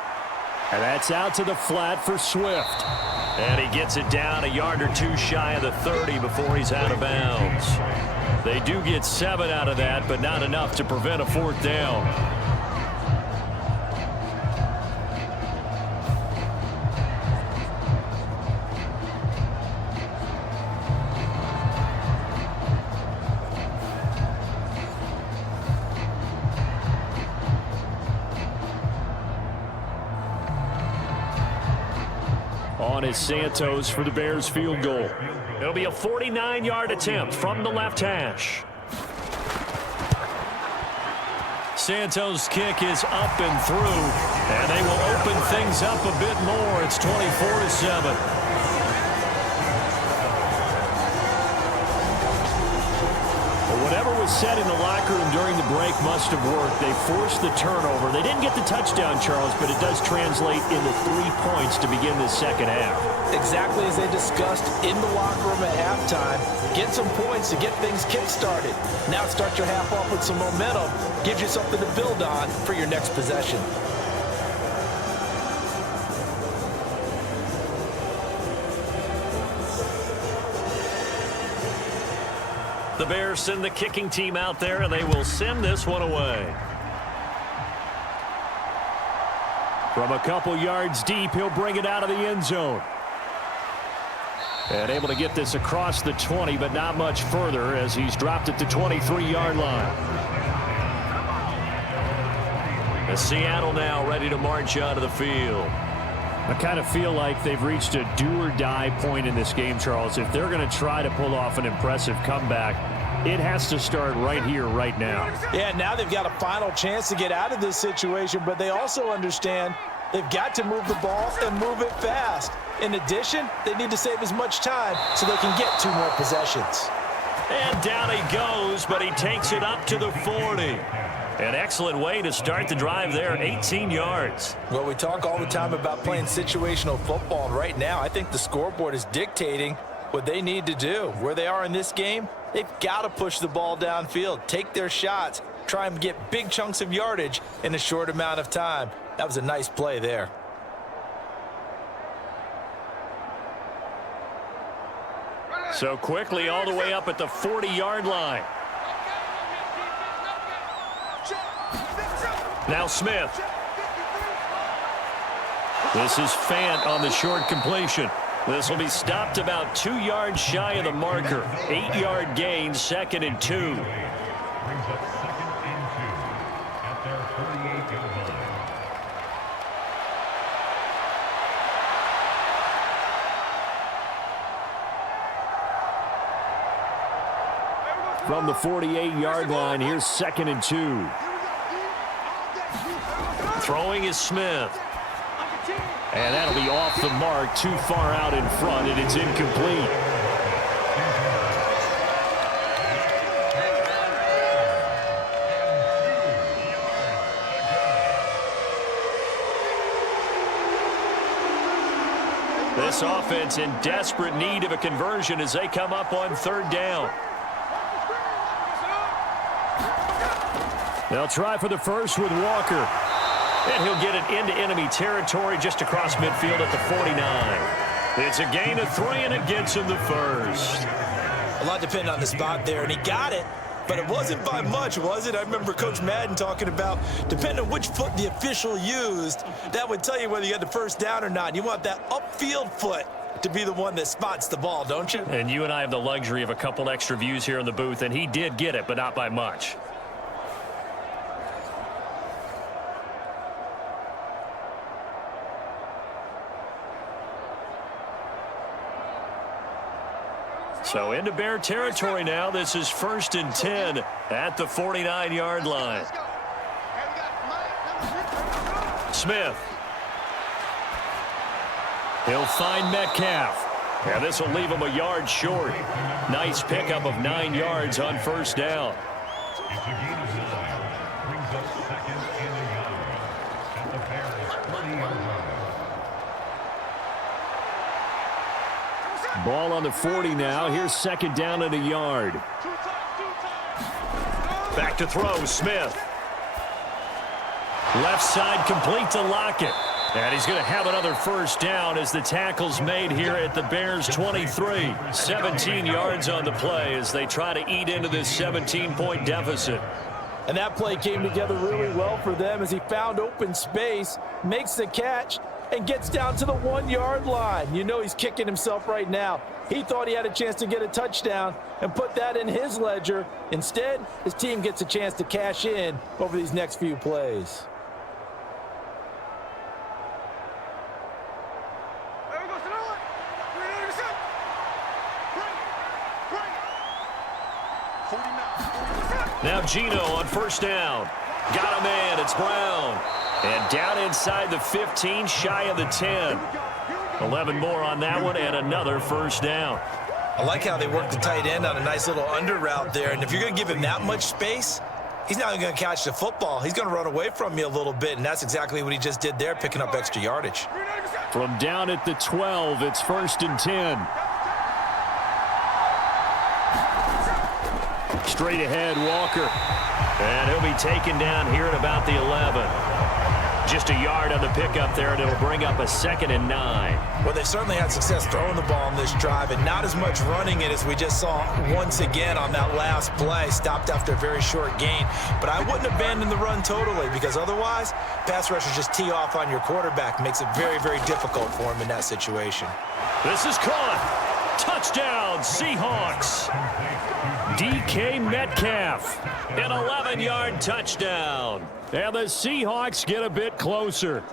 And that's out to the flat for Swift. And he gets it down a yard or 2 shy of the 30 before he's out of bounds. They do get 7 out of that, but not enough to prevent a 4th down. On is Santos for the Bears field goal. It'll be a 49-yard attempt from the left hash. Santos' kick is up and through, and they will open things up a bit more. It's 24-7. Whatever was said in the locker room during the break must have worked. They forced the turnover. They didn't get the touchdown, Charles, but it does translate into 3 points to begin this second half. Exactly as they discussed in the locker room at halftime. Get some points to get things kick-started. Now start your half off with some momentum. Gives you something to build on for your next possession. The Bears send the kicking team out there, and they will send this one away. From a couple yards deep, he'll bring it out of the end zone. And able to get this across the 20, but not much further as he's dropped it to 23-yard line. And Seattle now ready to march out of the field. I kind of feel like they've reached a do-or-die point in this game, Charles. If they're going to try to pull off an impressive comeback, it has to start right here, right now. Yeah, now they've got a final chance to get out of this situation, but they also understand they've got to move the ball and move it fast. In addition, they need to save as much time so they can get 2 more possessions. And down he goes, but he takes it up to the 40. An excellent way to start the drive there, 18 yards. Well, we talk all the time about playing situational football, and right now I think the scoreboard is dictating what they need to do. Where they are in this game, they've got to push the ball downfield, take their shots, try and get big chunks of yardage in a short amount of time. That was a nice play there. So quickly all the way up at the 40-yard line. Now Smith. This is Fant on the short completion. This will be stopped about 2 yards shy of the marker. 8-yard gain, 2nd and 2. Brings up 2nd and 2 at their 48-yard line. From the 48-yard line, here's 2nd and 2. Throwing is Smith. And that'll be off the mark, too far out in front, and it's incomplete. This offense in desperate need of a conversion as they come up on 3rd down. They'll try for the first with Walker. And he'll get it into enemy territory just across midfield at the 49. It's a gain of 3, and it gets him the first. A lot depended on the spot there, and he got it, but it wasn't by much, was it? I remember Coach Madden talking about, depending on which foot the official used, that would tell you whether you had the first down or not. You want that upfield foot to be the one that spots the ball, don't you? And you and I have the luxury of a couple extra views here in the booth, and he did get it, but not by much. So into Bear territory now. This is 1st and 10 at the 49-yard line. Smith. He'll find Metcalf. And this will leave him a yard short. Nice pickup of 9 yards on 1st down. It's a gain of 9. Brings up 2nd and a yard at the Bears' 40-yard line. Ball on the 40 now. Here's 2nd down and a yard. Back to throw, Smith. Left side complete to Lockett. And he's going to have another 1st down as the tackle's made here at the Bears' 23. 17 yards on the play as they try to eat into this 17-point deficit. And that play came together really well for them as he found open space, makes the catch, and gets down to the 1-yard line. You know he's kicking himself right now. He thought he had a chance to get a touchdown and put that in his ledger. Instead, his team gets a chance to cash in over these next few plays. Now Gino on 1st down. Got a man. It's Brown. And down inside the 15, shy of the 10. 11 more on that one, and another 1st down. I like how they work the tight end on a nice little under route there. And if you're going to give him that much space, he's not going to catch the football. He's going to run away from you a little bit, and that's exactly what he just did there, picking up extra yardage. From down at the 12, it's 1st and 10. Straight ahead, Walker. And he'll be taken down here at about the 11. Just a yard on the pickup there, and it'll bring up a 2nd and 9. Well, they certainly had success throwing the ball on this drive and not as much running it as we just saw once again on that last play. Stopped after a very short gain. But I wouldn't abandon the run totally, because otherwise, pass rushers just tee off on your quarterback. Makes it very, very difficult for him in that situation. This is caught. Touchdown, Seahawks. DK Metcalf, an 11-yard touchdown. And the Seahawks get a bit closer.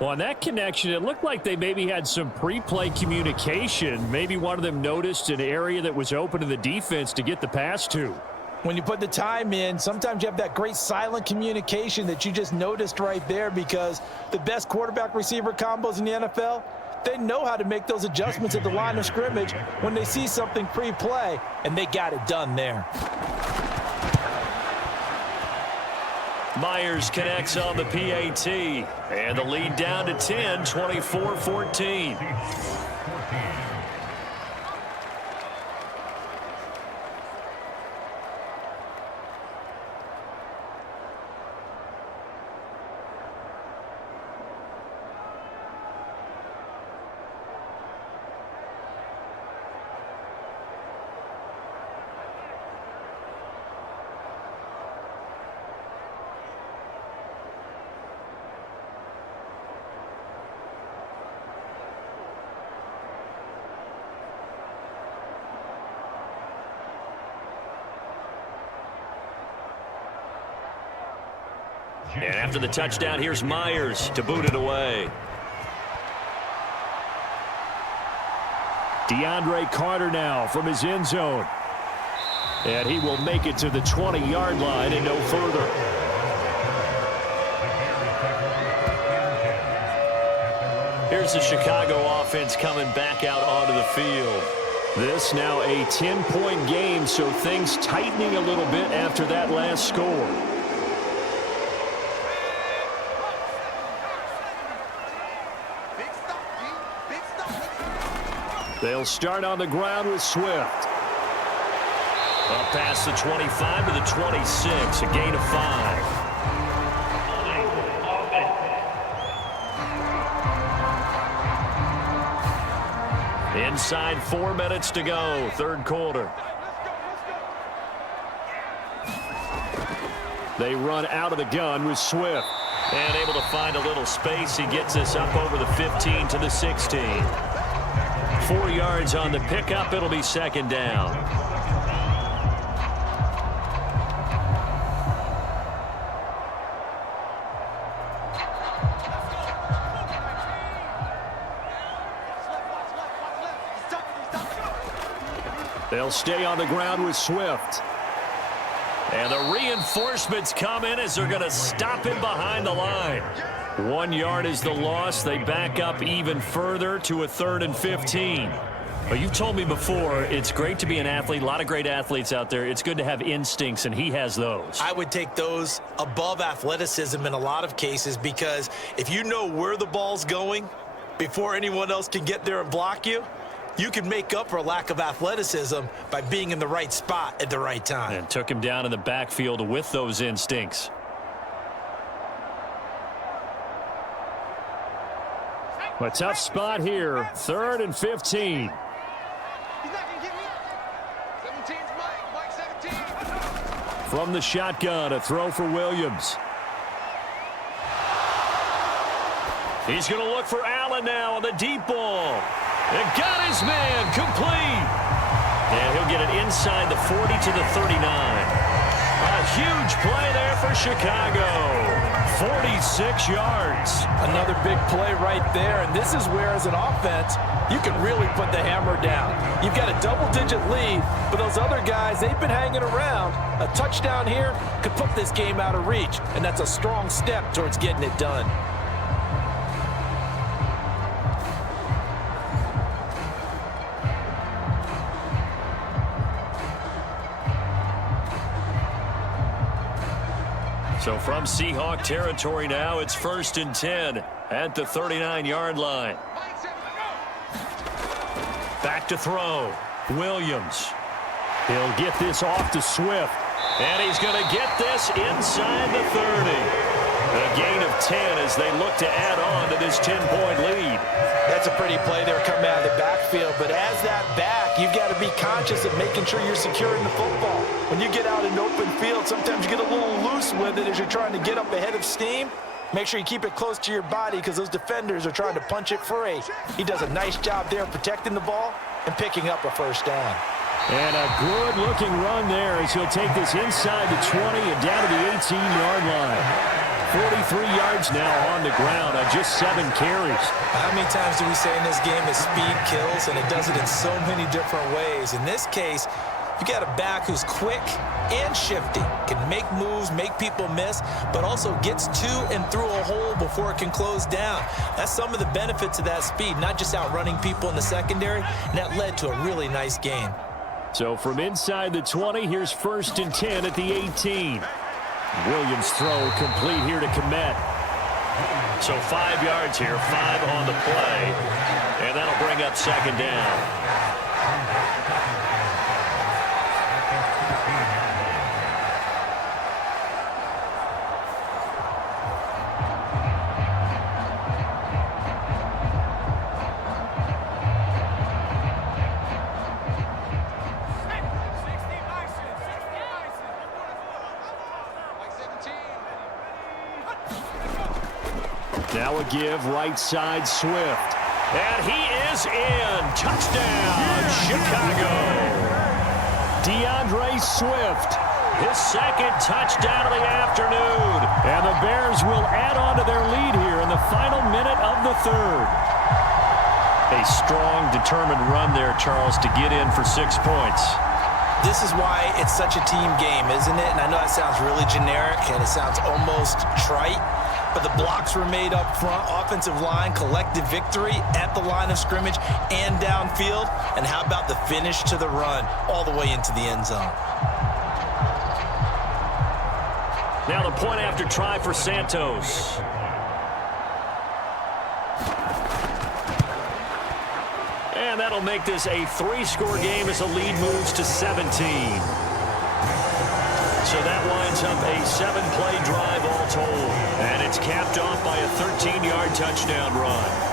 Well, on that connection, it looked like they maybe had some pre-play communication. Maybe one of them noticed an area that was open to the defense to get the pass to. When you put the time in, sometimes you have that great silent communication that you just noticed right there, because the best quarterback-receiver combos in the NFL, they know how to make those adjustments at the line of scrimmage when they see something pre-play, and they got it done there. Myers connects on the PAT, and the lead down to 10, 24-14. And after the touchdown, here's Myers to boot it away. DeAndre Carter now from his end zone. And he will make it to the 20-yard line and no further. Here's the Chicago offense coming back out onto the field. This now a 10-point game, so things tightening a little bit after that last score. They'll start on the ground with Swift. Up past the 25 to the 26, a gain of 5. Inside 4 minutes to go, third quarter. They run out of the gun with Swift. And able to find a little space. He gets us up over the 15 to the 16. 4 yards on the pickup. It'll be 2nd down. They'll stay on the ground with Swift. And the reinforcements come in as they're going to stop him behind the line. 1 yard is the loss. They back up even further to a 3rd and 15. Well, you've told me before, it's great to be an athlete. A lot of great athletes out there. It's good to have instincts, and he has those. I would take those above athleticism in a lot of cases, because if you know where the ball's going before anyone else can get there and block you, you can make up for a lack of athleticism by being in the right spot at the right time. And took him down in the backfield with those instincts. A tough spot here, 3rd and 15. He's not gonna get me. 17's Mike 17. From the shotgun, a throw for Williams. He's going to look for Allen now on the deep ball. And got his man complete. And he'll get it inside the 40 to the 39. A huge play there for Chicago. 46 yards. Another big play right there, and this is where, as an offense, you can really put the hammer down. You've got a double-digit lead, but those other guys, they've been hanging around. A touchdown here could put this game out of reach, and that's a strong step towards getting it done. So from Seahawk territory now, it's 1st and 10 at the 39-yard line. Back to throw. Williams. He'll get this off to Swift. And he's going to get this inside the 30. A gain of 10 as they look to add on to this 10-point lead. That's a pretty play there coming out of the backfield. But as that back, you've got to be conscious of making sure you're securing the football. When you get out in open field, sometimes you get a little loose with it as you're trying to get up ahead of steam. Make sure you keep it close to your body because those defenders are trying to punch it free. He does a nice job there protecting the ball and picking up a first down. And a good-looking run there as he'll take this inside the 20 and down to the 18-yard line. 43 yards now on the ground on just 7 carries. How many times do we say in this game that speed kills, and it does it in so many different ways? In this case, you got a back who's quick and shifty, can make moves, make people miss, but also gets to and through a hole before it can close down. That's some of the benefits of that speed, not just outrunning people in the secondary, and that led to a really nice gain. So from inside the 20, here's 1st and 10 at the 18. Williams' throw complete here to Komet. So 5 yards here, 5 on the play, and that'll bring up 2nd down. Now a give, right side, Swift. And he is in. Touchdown, Chicago. DeAndre Swift, his 2nd touchdown of the afternoon. And the Bears will add on to their lead here in the final minute of the 3rd. A strong, determined run there, Charles, to get in for 6 points. This is why it's such a team game, isn't it? And I know that sounds really generic and it sounds almost trite, but the blocks were made up front, offensive line, collective victory at the line of scrimmage and downfield. And how about the finish to the run all the way into the end zone? Now the point after try for Santos. And that'll make this a 3-score game as the lead moves to 17. So that winds up a 7-play drive all told. And it's capped off by a 13-yard touchdown run.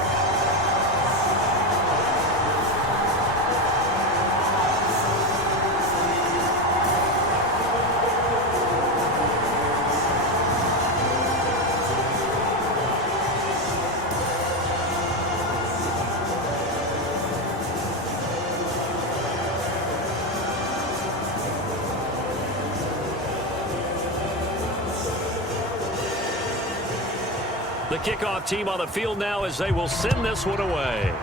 The kickoff team on the field now as they will send this one away.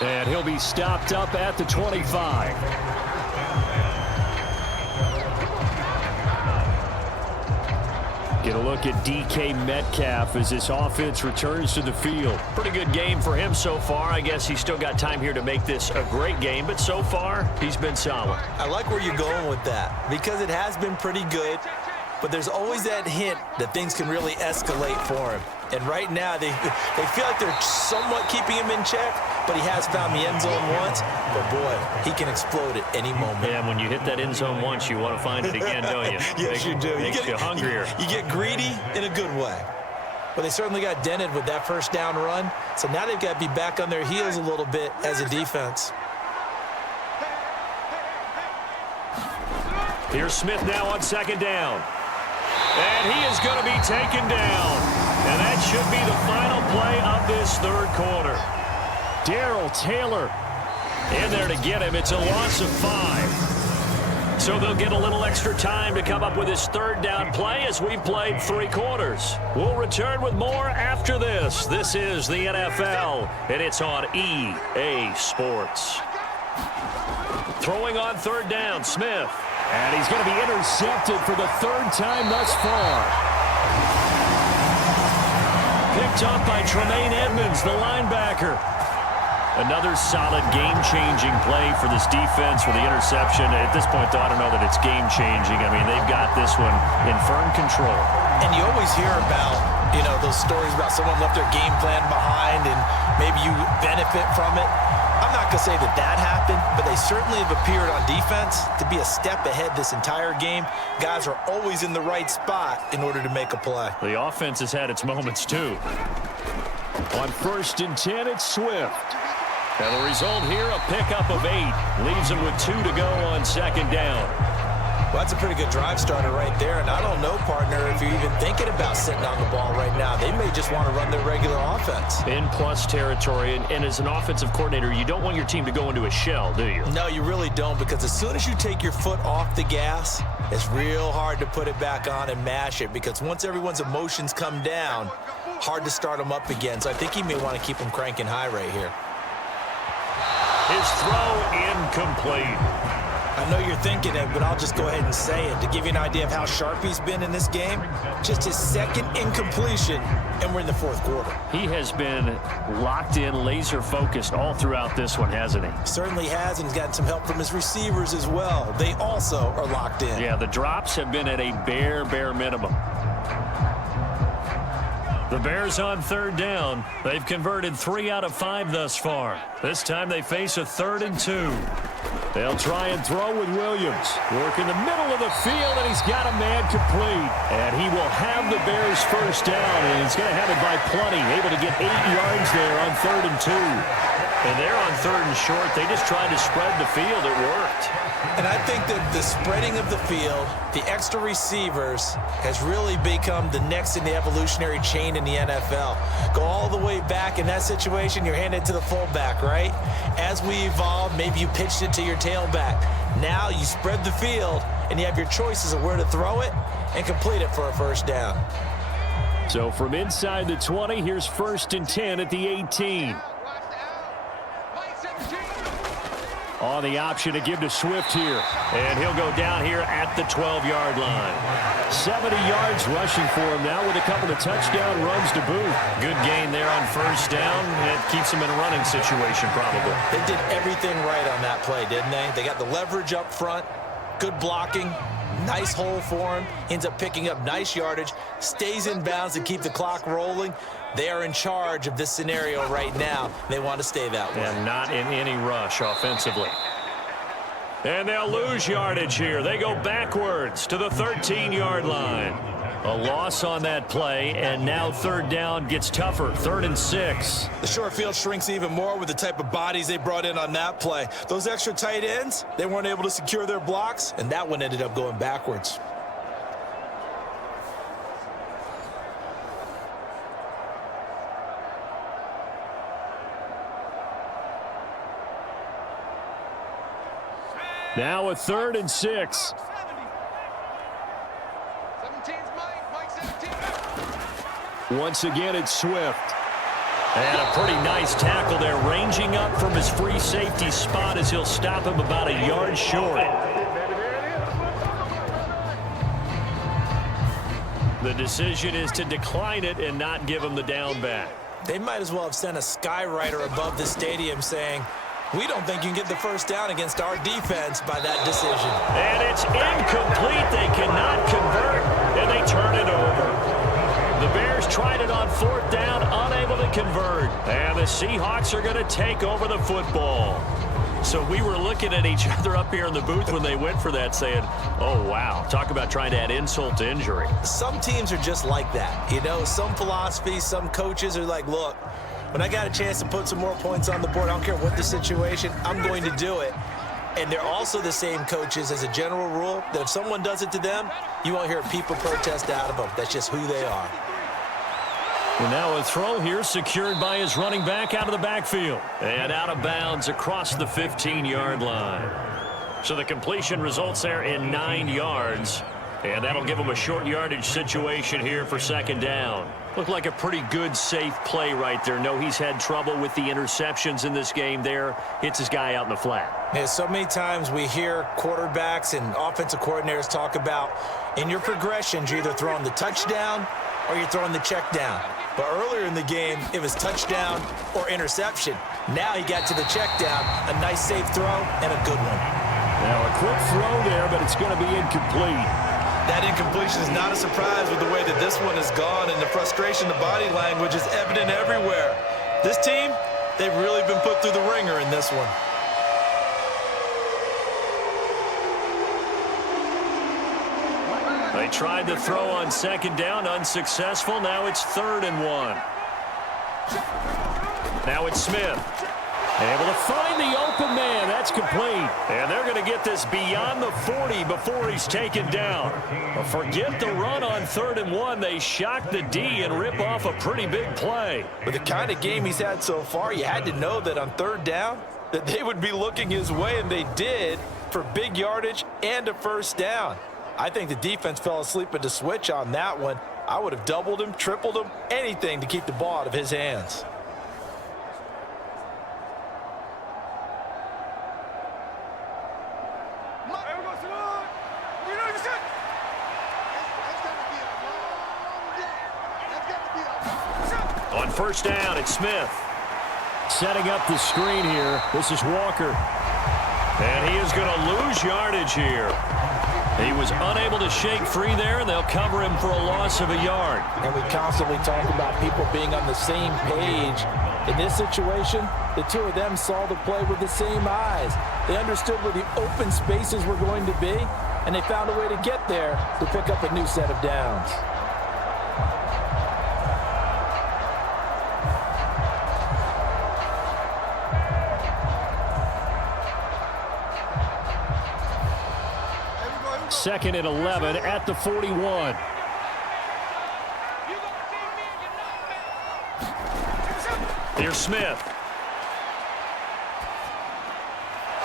And he'll be stopped up at the 25. Get a look at DK Metcalf as this offense returns to the field. Pretty good game for him so far. I guess he's still got time here to make this a great game, but so far, he's been solid. I like where you're going with that because it has been pretty good, but there's always that hint that things can really escalate for him. And right now, they feel like they're somewhat keeping him in check, but he has found the end zone once. But, boy, he can explode at any moment. Yeah, when you hit that end zone once, you want to find it again, don't you? Yes, you do. Makes you hungrier. You get greedy in a good way. But they certainly got dented with that first down run. So now they've got to be back on their heels a little bit as a defense. Here's Smith now on 2nd down. And he is going to be taken down. And that should be the final play of this 3rd quarter. Darrell Taylor in there to get him. It's a loss of 5. So they'll get a little extra time to come up with this 3rd down play as we've played 3 quarters. We'll return with more after this. This is the NFL, and it's on EA Sports. Throwing on 3rd down, Smith. And he's going to be intercepted for the 3rd time thus far. Picked up by Tremaine Edmonds, the linebacker. Another solid game-changing play for this defense for the interception. At this point, though, I don't know that it's game-changing. I mean, they've got this one in firm control. And you always hear about, those stories about someone left their game plan behind and maybe you benefit from it. I'm not going to say that that happened, but they certainly have appeared on defense to be a step ahead this entire game. Guys are always in the right spot in order to make a play. The offense has had its moments, too. On 1st and 10, it's Swift. And the result here, a pickup of 8. Leaves them with 2 to go on 2nd down. Well, that's a pretty good drive starter right there. And I don't know, partner, if you're even thinking about sitting on the ball right now. They may just want to run their regular offense. In plus territory. And as an offensive coordinator, you don't want your team to go into a shell, do you? No, you really don't, because as soon as you take your foot off the gas, it's real hard to put it back on and mash it, because once everyone's emotions come down, hard to start them up again. So I think he may want to keep them cranking high right here. His throw incomplete. I know you're thinking it, but I'll just go ahead and say it. To give you an idea of how sharp he's been in this game, just his 2nd incompletion, and we're in the 4th quarter. He has been locked in, laser-focused all throughout this one, hasn't he? Certainly has, and he's gotten some help from his receivers as well. They also are locked in. Yeah, the drops have been at a bare minimum. The Bears on 3rd down. They've converted 3 out of 5 thus far. This time they face a 3rd and 2. They'll try and throw with Williams. Work in the middle of the field, and he's got a man complete. And he will have the Bears 1st down, and he's going to have it by plenty. Able to get 8 yards there on 3rd and 2. And they're on 3rd and short. They just tried to spread the field. It worked. And I think that the spreading of the field, the extra receivers, has really become the next in the evolutionary chain in the NFL. Go all the way back in that situation, you're handed it to the fullback, right? As we evolve, maybe you pitched it to your tailback. Now you spread the field, and you have your choices of where to throw it and complete it for a 1st down. So from inside the 20, here's 1st and 10 at the 18. On the option to give to Swift here. And he'll go down here at the 12-yard line. 70 yards rushing for him now with a couple of touchdown runs to boot. Good gain there on 1st down. It keeps him in a running situation probably. They did everything right on that play, didn't they? They got the leverage up front, good blocking, nice hole for him. Ends up picking up nice yardage, stays in bounds to keep the clock rolling. They are in charge of this scenario right now. They want to stay that way. And not in any rush offensively. And they'll lose yardage here. They go backwards to the 13-yard line. A loss on that play, and now 3rd down gets tougher. 3rd and 6. The short field shrinks even more with the type of bodies they brought in on that play. Those extra tight ends, they weren't able to secure their blocks, and that one ended up going backwards. Now a 3rd and 6. 17's Mike 17. Once again, it's Swift. And a pretty nice tackle there, ranging up from his free safety spot as he'll stop him about a yard short. The decision is to decline it and not give him the down back. They might as well have sent a skywriter above the stadium saying, we don't think you can get the 1st down against our defense by that decision. And it's incomplete. They cannot convert, and they turn it over. The Bears tried it on 4th down, unable to convert. And the Seahawks are going to take over the football. So we were looking at each other up here in the booth when they went for that, saying, oh, wow, talk about trying to add insult to injury. Some teams are just like that. You know, some philosophies, some coaches are like, look, when I got a chance to put some more points on the board, I don't care what the situation, I'm going to do it. And they're also the same coaches as a general rule that if someone does it to them, you won't hear people protest out of them. That's just who they are. And now a throw here secured by his running back out of the backfield. And out of bounds across the 15-yard line. So the completion results there in 9 yards. And that'll give him a short yardage situation here for 2nd down. Looked like a pretty good, safe play right there. No, he's had trouble with the interceptions in this game there. Hits his guy out in the flat. Yeah, so many times we hear quarterbacks and offensive coordinators talk about in your progressions, you're either throwing the touchdown or you're throwing the check down. But earlier in the game, it was touchdown or interception. Now he got to the check down, a nice safe throw and a good one. Now a quick throw there, but it's going to be incomplete. That incompletion is not a surprise with the way that this one has gone, and the frustration, the body language is evident everywhere. This team, They've really been put through the ringer in this one. They tried to throw on second down, unsuccessful. Now it's 3rd and 1. Now it's Smith. Able to find the open man. That's complete. And they're going to get this beyond the 40 before he's taken down. But forget the run on 3rd and 1. They shock the D and rip off a pretty big play. With the kind of game he's had so far, you had to know that on 3rd down that they would be looking his way, and they did, for big yardage and a 1st down. I think the defense fell asleep at the switch on that one. I would have doubled him, tripled him, anything to keep the ball out of his hands. On 1st down, it's Smith. Setting up the screen here. This is Walker. And he is going to lose yardage here. He was unable to shake free there, and they'll cover him for a loss of a yard. And we constantly talk about people being on the same page. In this situation, the two of them saw the play with the same eyes. They understood where the open spaces were going to be, and they found a way to get there to pick up a new set of downs. Second and 11 at the 41. Here's Smith.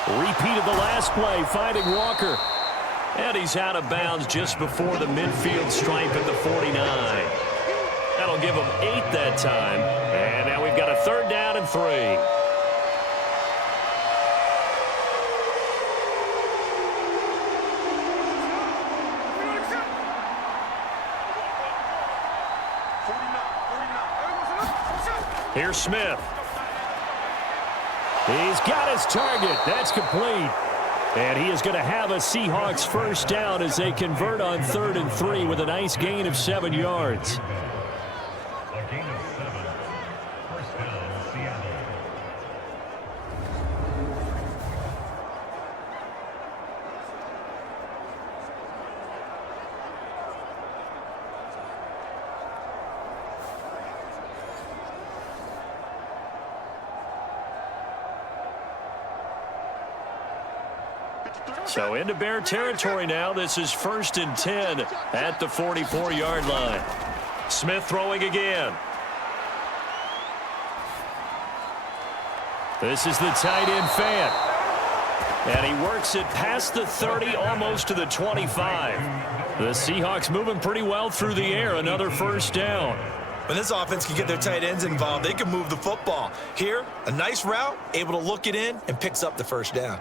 Repeat of the last play, finding Walker. And he's out of bounds just before the midfield stripe at the 49. That'll give him 8 that time. And now we've got a 3rd down and 3. Here's Smith. He's got his target. That's complete. And he is going to have a Seahawks 1st down as they convert on 3rd and 3 with a nice gain of 7 yards. A gain of 7. 1st down, Seattle. So into Bear territory now. This is 1st and 10 at the 44-yard line. Smith throwing again. This is the tight end Fant. And he works it past the 30, almost to the 25. The Seahawks moving pretty well through the air. Another 1st down. When this offense can get their tight ends involved, they can move the football. Here, a nice route, able to look it in, and picks up the 1st down.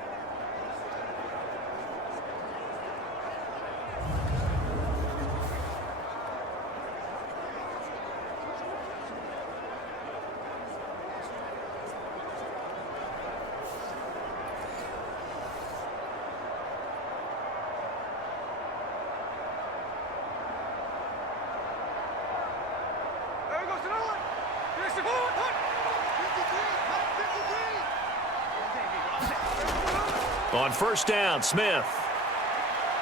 On 1st down, Smith.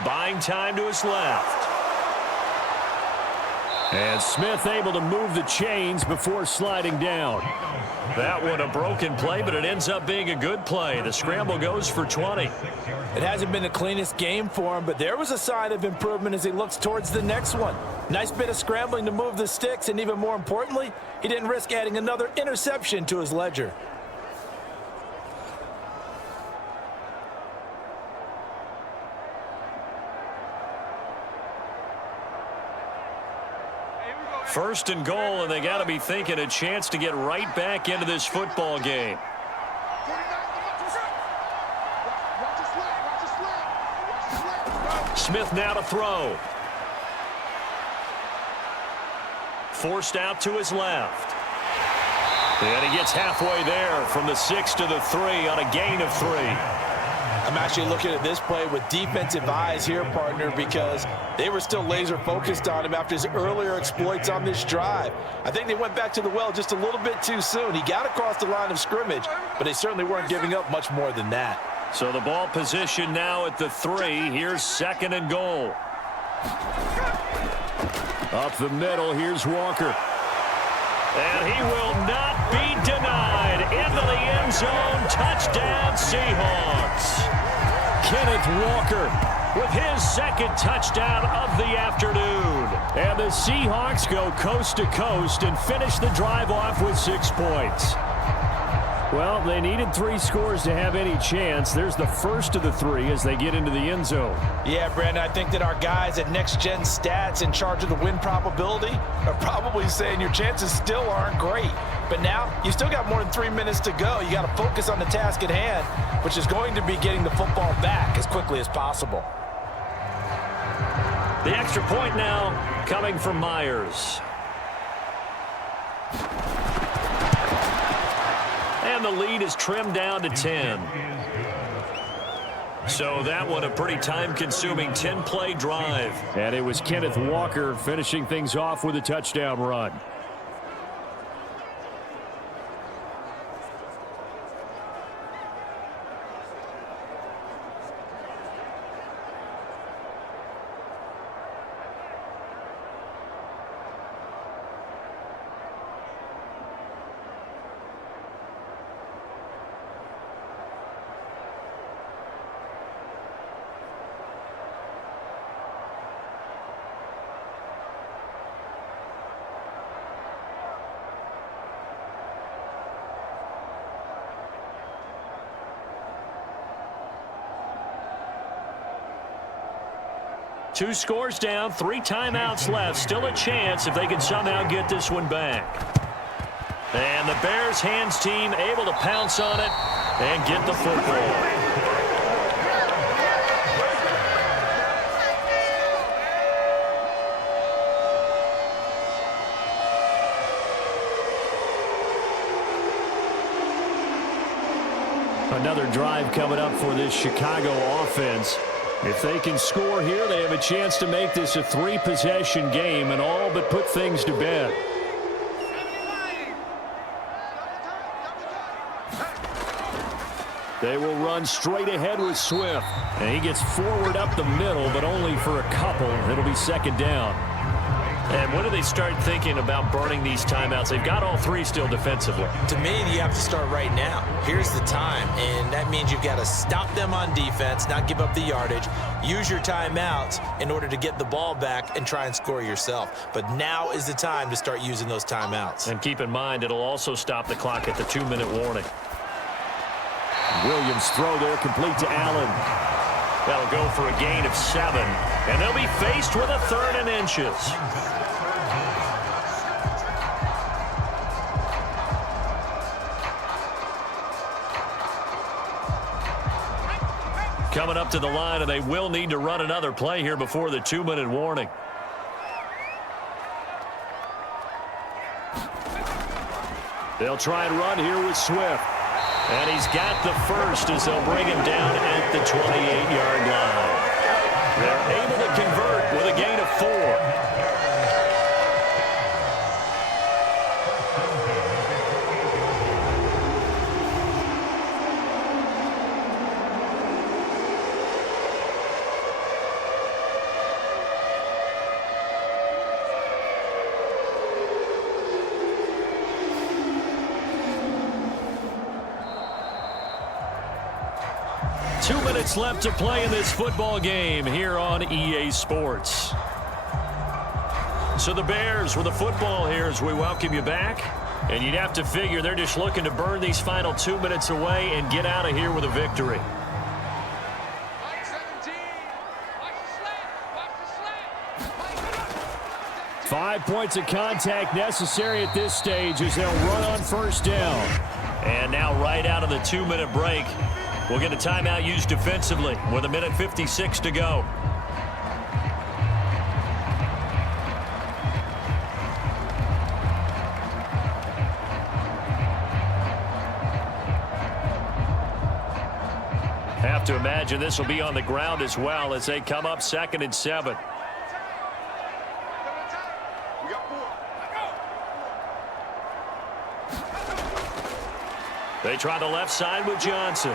Buying time to his left. And Smith able to move the chains before sliding down. That one a broken play, but it ends up being a good play. The scramble goes for 20. It hasn't been the cleanest game for him, but there was a sign of improvement as he looks towards the next one. Nice bit of scrambling to move the sticks, and even more importantly, he didn't risk adding another interception to his ledger. First and goal, and they got to be thinking a chance to get right back into this football game. Smith now to throw. Forced out to his left. And he gets halfway there from the 6 to the 3 on a gain of 3. I'm actually looking at this play with defensive eyes here, partner, because they were still laser focused on him after his earlier exploits on this drive. I think they went back to the well just a little bit too soon. He got across the line of scrimmage, but they certainly weren't giving up much more than that. So the ball position now at the 3. Here's 2nd and goal. Up the middle, here's Walker. And he will not be denied. Into the end zone. Touchdown, Seahawks. Kenneth Walker with his 2nd touchdown of the afternoon. And the Seahawks go coast to coast and finish the drive off with 6 points. Well, they needed 3 scores to have any chance. There's the first of the 3 as they get into the end zone. Yeah, Brandon, I think that our guys at Next Gen Stats in charge of the win probability are probably saying your chances still aren't great. But now, you still got more than 3 minutes to go. You got to focus on the task at hand, which is going to be getting the football back as quickly as possible. The extra point now coming from Myers. And the lead is trimmed down to 10. So that one a pretty time-consuming 10-play drive. And it was Kenneth Walker finishing things off with a touchdown run. Two scores down, 3 timeouts left. Still a chance if they can somehow get this one back. And the Bears hands team able to pounce on it and get the football. Another drive coming up for this Chicago offense. If they can score here, they have a chance to make this a 3-possession game and all but put things to bed. They will run straight ahead with Swift. And he gets forward up the middle, but only for a couple. It'll be 2nd down. And when do they start thinking about burning these timeouts? They've got all 3 still defensively. To me, you have to start right now. Here's the time, and that means you've got to stop them on defense, not give up the yardage, use your timeouts in order to get the ball back and try and score yourself. But now is the time to start using those timeouts. And keep in mind, it'll also stop the clock at the 2-minute warning. Williams' throw there complete to Allen. That'll go for a gain of 7. And they'll be faced with a 3rd and inches. Coming up to the line, and they will need to run another play here before the 2-minute warning. They'll try and run here with Swift. And he's got the first as they'll bring him down at the 28-yard line. They're able to convert with a gain of 4. 2 minutes left to play in this football game here on EA Sports. So the Bears with the football here as we welcome you back. And you'd have to figure they're just looking to burn these final 2 minutes away and get out of here with a victory. 5 points of contact necessary at this stage as they'll run on 1st down. And now right out of the 2-minute break, we'll get a timeout used defensively with 1:56 to go. have to imagine this will be on the ground as well as they come up 2nd and 7. We got 4. They try the left side with Johnson.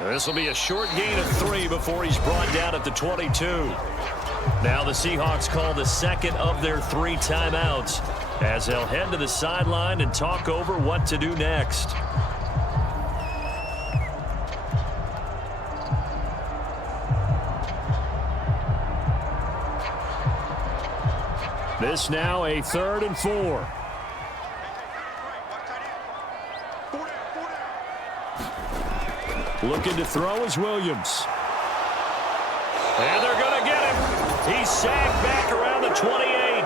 This will be a short gain of 3 before he's brought down at the 22. Now the Seahawks call the second of their 3 timeouts as they'll head to the sideline and talk over what to do next. This now a 3rd and 4. Looking to throw is Williams. And they're going to get him. He's sacked back around the 28.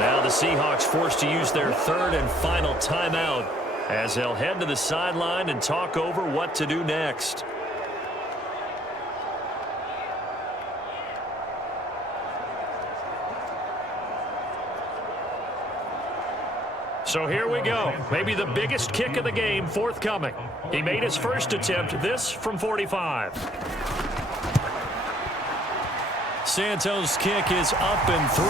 Now the Seahawks forced to use their 3rd and final timeout as they'll head to the sideline and talk over what to do next. So here we go. Maybe the biggest kick of the game forthcoming. He made his first attempt, this from 45. Santos' kick is up and through,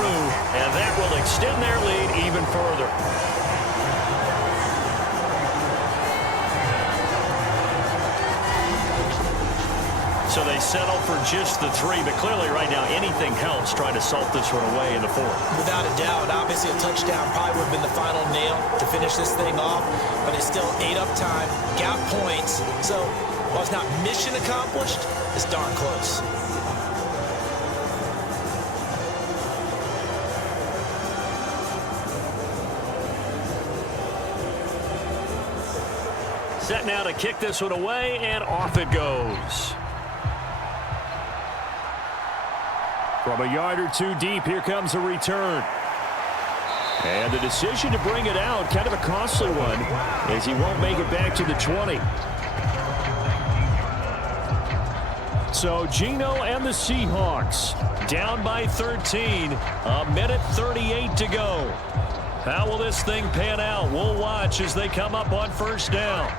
and that will extend their lead even further. So they settle for just the 3, but clearly right now anything helps trying to salt this one away in the 4th. Without a doubt, obviously a touchdown probably would have been the final nail to finish this thing off, but it's still ate up time, got points. So while it's not mission accomplished, it's darn close. Set now to kick this one away, and off it goes. From a yard or 2 deep, here comes a return. And the decision to bring it out, kind of a costly one, as he won't make it back to the 20. So Geno and the Seahawks down by 13, a minute 38 to go. How will this thing pan out? We'll watch as they come up on 1st down.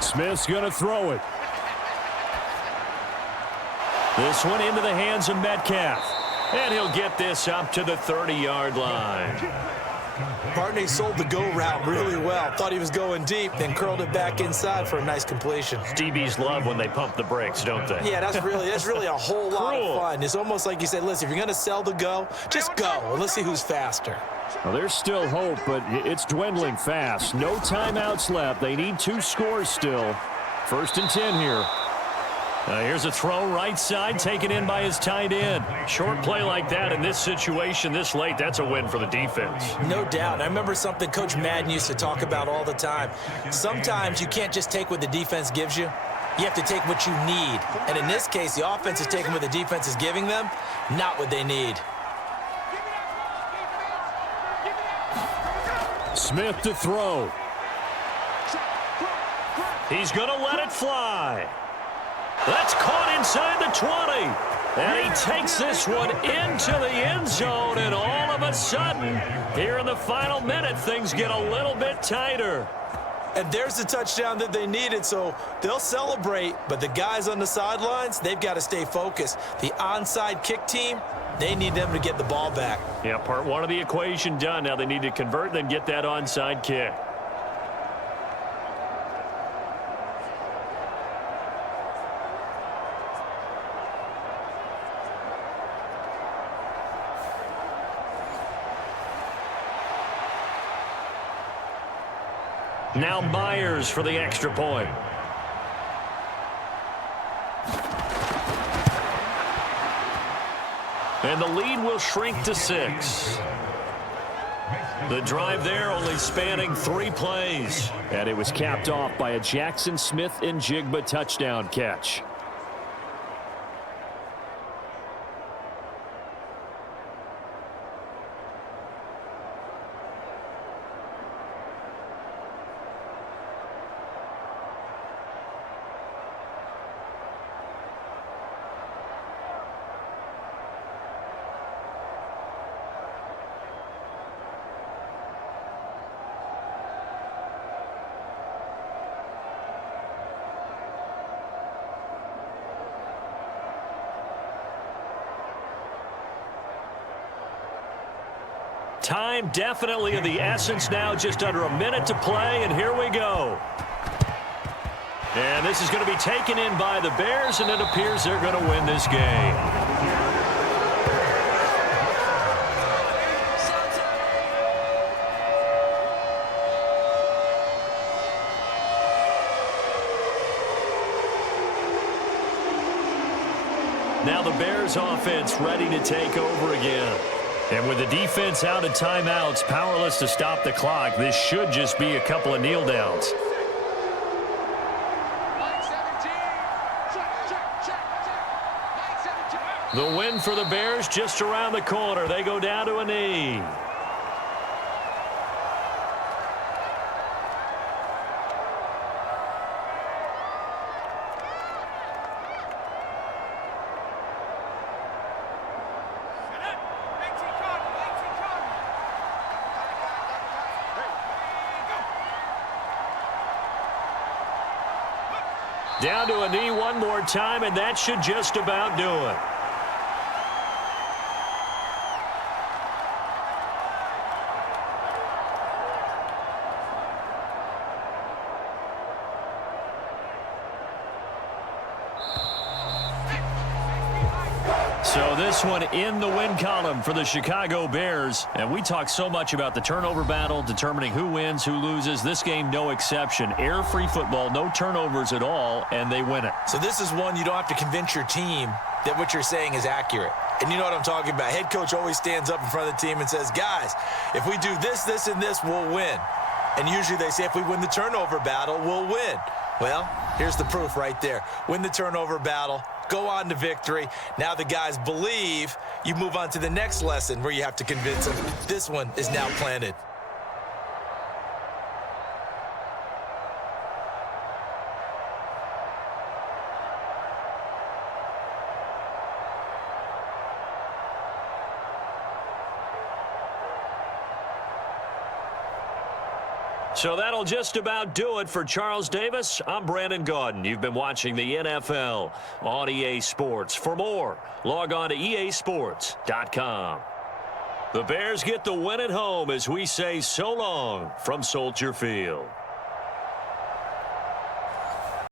Smith's going to throw it. This one into the hands of Metcalf. And he'll get this up to the 30-yard line. Barney sold the go route really well. Thought he was going deep, then curled it back inside for a nice completion. DBs love when they pump the brakes, don't they? Yeah, that's really a whole lot of fun. It's almost like you said, listen, if you're going to sell the go, just go. And let's see who's faster. Well, there's still hope, but it's dwindling fast. No timeouts left. They need 2 scores still. 1st and 10 here. Here's a throw right side taken in by his tight end. Short play like that in this situation this late, that's a win for the defense. No doubt. I remember something Coach Madden used to talk about all the time. Sometimes you can't just take what the defense gives you. You have to take what you need. And in this case, the offense is taking what the defense is giving them, not what they need. Smith to throw. He's going to let it fly. That's caught inside the 20. And he takes this one into the end zone, and all of a sudden, here in the final minute, things get a little bit tighter. And there's the touchdown that they needed, so they'll celebrate, but the guys on the sidelines, they've got to stay focused. The onside kick team, they need them to get the ball back. Yeah, part 1 of the equation done. Now they need to convert, then get that onside kick. Now Myers for the extra point. And the lead will shrink to 6. The drive there only spanning 3 plays. And it was capped off by a Jackson Smith-Njigba touchdown catch. Time definitely of the essence now. Just under a minute to play, and here we go. And this is going to be taken in by the Bears, and it appears they're going to win this game. Now the Bears offense ready to take over again. And with the defense out of timeouts, powerless to stop the clock, this should just be a couple of kneel downs. The win for the Bears just around the corner. They go down to a knee. Down to a knee one more time, and that should just about do it. So this one in the win column for the Chicago Bears. And we talk so much about the turnover battle, determining who wins, who loses. This game, no exception. Air-free football, no turnovers at all, and they win it. So this is one you don't have to convince your team that what you're saying is accurate. And you know what I'm talking about. Head coach always stands up in front of the team and says, guys, if we do this, this, and this, we'll win. And usually they say if we win the turnover battle, we'll win. Well, here's the proof right there. Win the turnover battle. Go on to victory. Now the guys believe. You move on to the next lesson where you have to convince them. This one is now planted. So that'll just about do it for Charles Davis. I'm Brandon Gaudin. You've been watching the NFL on EA Sports. For more, log on to easports.com. The Bears get the win at home as we say so long from Soldier Field.